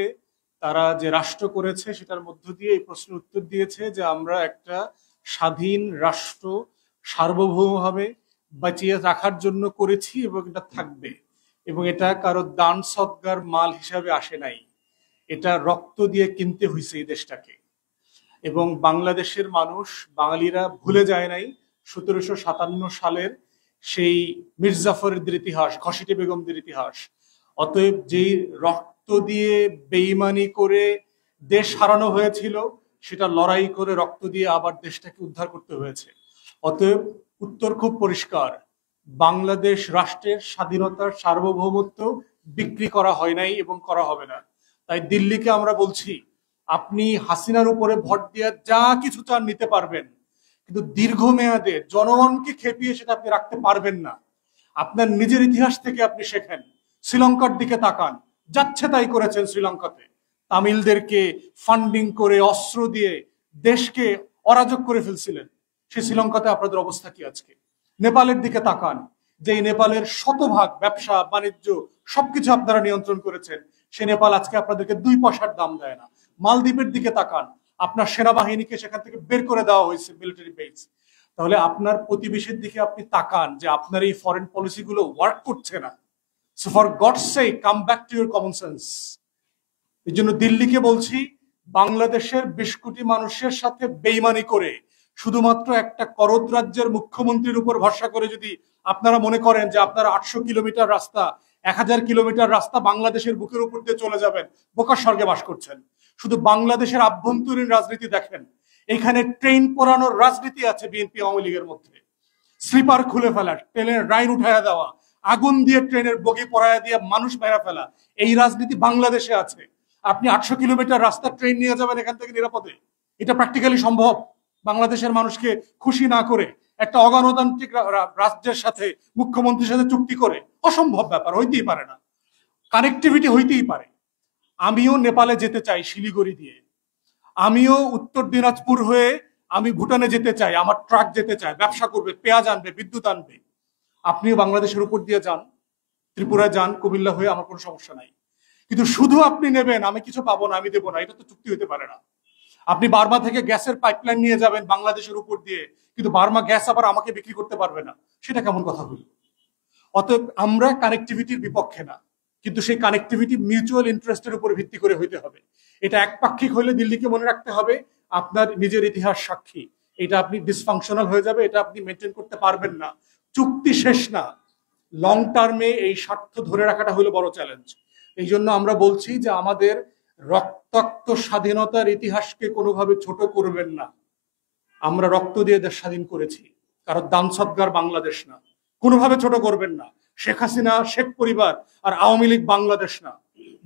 তারা যে রাষ্ট্র করেছে, সেটার মধ্য দিয়ে এই প্রশ্নের উত্তর দিয়েছে যে আমরা একটা স্বাধীন রাষ্ট্র সার্বভৌমভাবে বাঁচিয়ে রাখার জন্য করেছি, এবং এটা থাকবে। এবং এটা কারো দান সদ্গার মাল হিসাবে আসে নাই, এটা রক্ত দিয়ে কিনতে হয়েছে এই দেশটাকে। এবং বাংলাদেশের মানুষ, বাঙালিরা ভুলে যায় নাই 1757 সালের সেই মির্জাফরের ইতিহাস, ঘসিটে বেগমদের ইতিহাস। অতএব যেই রক্ত দিয়ে বেইমানি করে দেশ হারানো হয়েছিল, সেটা লড়াই করে রক্ত দিয়ে আবার দেশটাকে উদ্ধার করতে হয়েছে। অতএব উত্তর খুব পরিষ্কার, বাংলাদেশ রাষ্ট্রের স্বাধীনতার সার্বভৌমত্ব বিক্রি করা হয় নাই এবং করা হবে না। তাই দিল্লিকে আমরা বলছি, আপনি হাসিনার উপরে ভোট দিয়ে যা কিছু চান নিতে পারবেন, কিন্তু দীর্ঘমেয়াদে জনগণকে খেপিয়ে সেটা আপনি রাখতে পারবেন না। আপনার নিজের ইতিহাস থেকে আপনি শেখেন, শ্রীলঙ্কার দিকে তাকান, যাচ্ছে তাই করেছেন শ্রীলঙ্কাতে, তামিলদেরকে ফান্ডিং করে অস্ত্র দিয়ে দেশকে অরাজক করে ফেলছিলেন। সেই শ্রীলঙ্কাতে আপনাদের অবস্থা কি আজকে? নেপালের দিকে তাকান, যে নেপালের শতভাগ ব্যবসা বাণিজ্য সবকিছু আপনারা নিয়ন্ত্রণ করেছেন, সে নেপাল আজকে আপনাদেরকে 2 পয়সার দাম দেয় না। মালদ্বীপের দিকে তাকান, আপনার সেনাবাহিনীকে সেখান থেকে বের করে দেওয়া হয়েছে, মিলিটারি বেস। তাহলে আপনার প্রতিবেশীর দিকে আপনি তাকান যে আপনার এই ফরেন পলিসি গুলো ওয়ার্ক করছে না। So for God's sake, come back to your common sense. এই জন্য দিল্লিকে বলছি, বাংলাদেশের 20 কোটি মানুষের সাথে বেইমানি করে শুধুমাত্র একটা করদ রাজ্যের মুখ্যমন্ত্রীর উপর ভরসা করে যদি আপনারা মনে করেন যে আপনারা 800 কিলোমিটার রাস্তা, 1000 কিলোমিটার রাস্তা বাংলাদেশের বুকের উপর দিয়ে চলে যাবেন, বোকার স্বর্গে বাস করছেন। শুধু বাংলাদেশের আভ্যন্তরীণ রাজনীতি দেখেন, এখানে ট্রেন পোড়ানোর রাজনীতি আছে বিএনপি আওয়ামী লীগের মধ্যে। স্লিপার খুলে ফেলা, ট্রেনের লাইন উঠাইয়া দেওয়া, আগুন দিয়ে ট্রেনের বগি পড়াইয়া দিয়ে মানুষ মেরা ফেলা, এই রাজনীতি বাংলাদেশে আছে। আপনি 800 কিলোমিটার রাস্তা ট্রেন নিয়ে যাবেন এখান থেকে নিরাপদে? এটা প্র্যাকটিক্যালি সম্ভব? বাংলাদেশের মানুষকে খুশি না করে একটা অগণতান্ত্রিক রাজ্যের সাথে, মুখ্যমন্ত্রীর সাথে চুক্তি করে? অসম্ভব ব্যাপার, হইতেই পারে না। কানেক্টিভিটি হইতেই পারে। আমিও নেপালে যেতে চাই শিলিগুড়ি দিয়ে, আমিও উত্তর দিনাজপুর হয়ে আমি ভুটানে যেতে চাই, আমার ট্রাক যেতে চায়, ব্যবসা করবে, পেঁয়াজ আনবে, বিদ্যুৎ আনবে। আপনিও বাংলাদেশের উপর দিয়ে যান, ত্রিপুরায় যান, কুমিল্লা হয়ে, আমার কোনো সমস্যা নাই। কিন্তু শুধু আপনি নেবেন, আমি কিছু পাবো না, আমি দেবো না, এটা তো চুক্তি হতে পারে না। আপনি বার্মা থেকে গ্যাসের পাইপলাইন নিয়ে যাবেন বাংলাদেশের উপর দিয়ে, কিন্তু বার্মা গ্যাস আবার আমাকে বিক্রি করতে পারবে না, সেটা কেমন কথা হলো? অতএব আমরা কানেক্টিভিটির বিপক্ষে না, কিন্তু সেই কানেক্টিভিটি মিউচুয়াল ইন্টারেস্টের উপর ভিত্তি করে হইতে হবে। এটা একপাক্ষিক হলে দিল্লিকে মনে রাখতে হবে আপনার নিজের ইতিহাস সাক্ষী, এটা আপনি ডিসফাংশনাল হয়ে যাবে, এটা আপনি মেনটেন করতে পারবেন না। চুক্তি শেষ না, লং টার্মে এই স্বার্থ ধরে রাখাটা হলো বড় চ্যালেঞ্জ। এই জন্য আমরা বলছি যে আমাদের রক্তাক্ত স্বাধীনতার ইতিহাসকে কোনোভাবে ছোট করবেন না। আমরা রক্ত দিয়ে দেশ স্বাধীন করেছি, কারণ দান সদগার বাংলাদেশ না, কোনোভাবে ছোট করবেন না। শেখ হাসিনা, শেখ পরিবার আর আওয়ামী লীগ বাংলাদেশ না।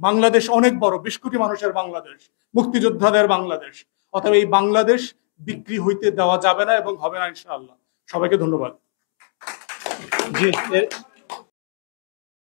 বাংলাদেশ অনেক বড়, 20 কোটি মানুষের বাংলাদেশ, মুক্তিযোদ্ধাদের বাংলাদেশ। অতএব এই বাংলাদেশ বিক্রি হইতে দেওয়া যাবে না এবং হবে না ইনশাআল্লাহ। সবাইকে ধন্যবাদ। জি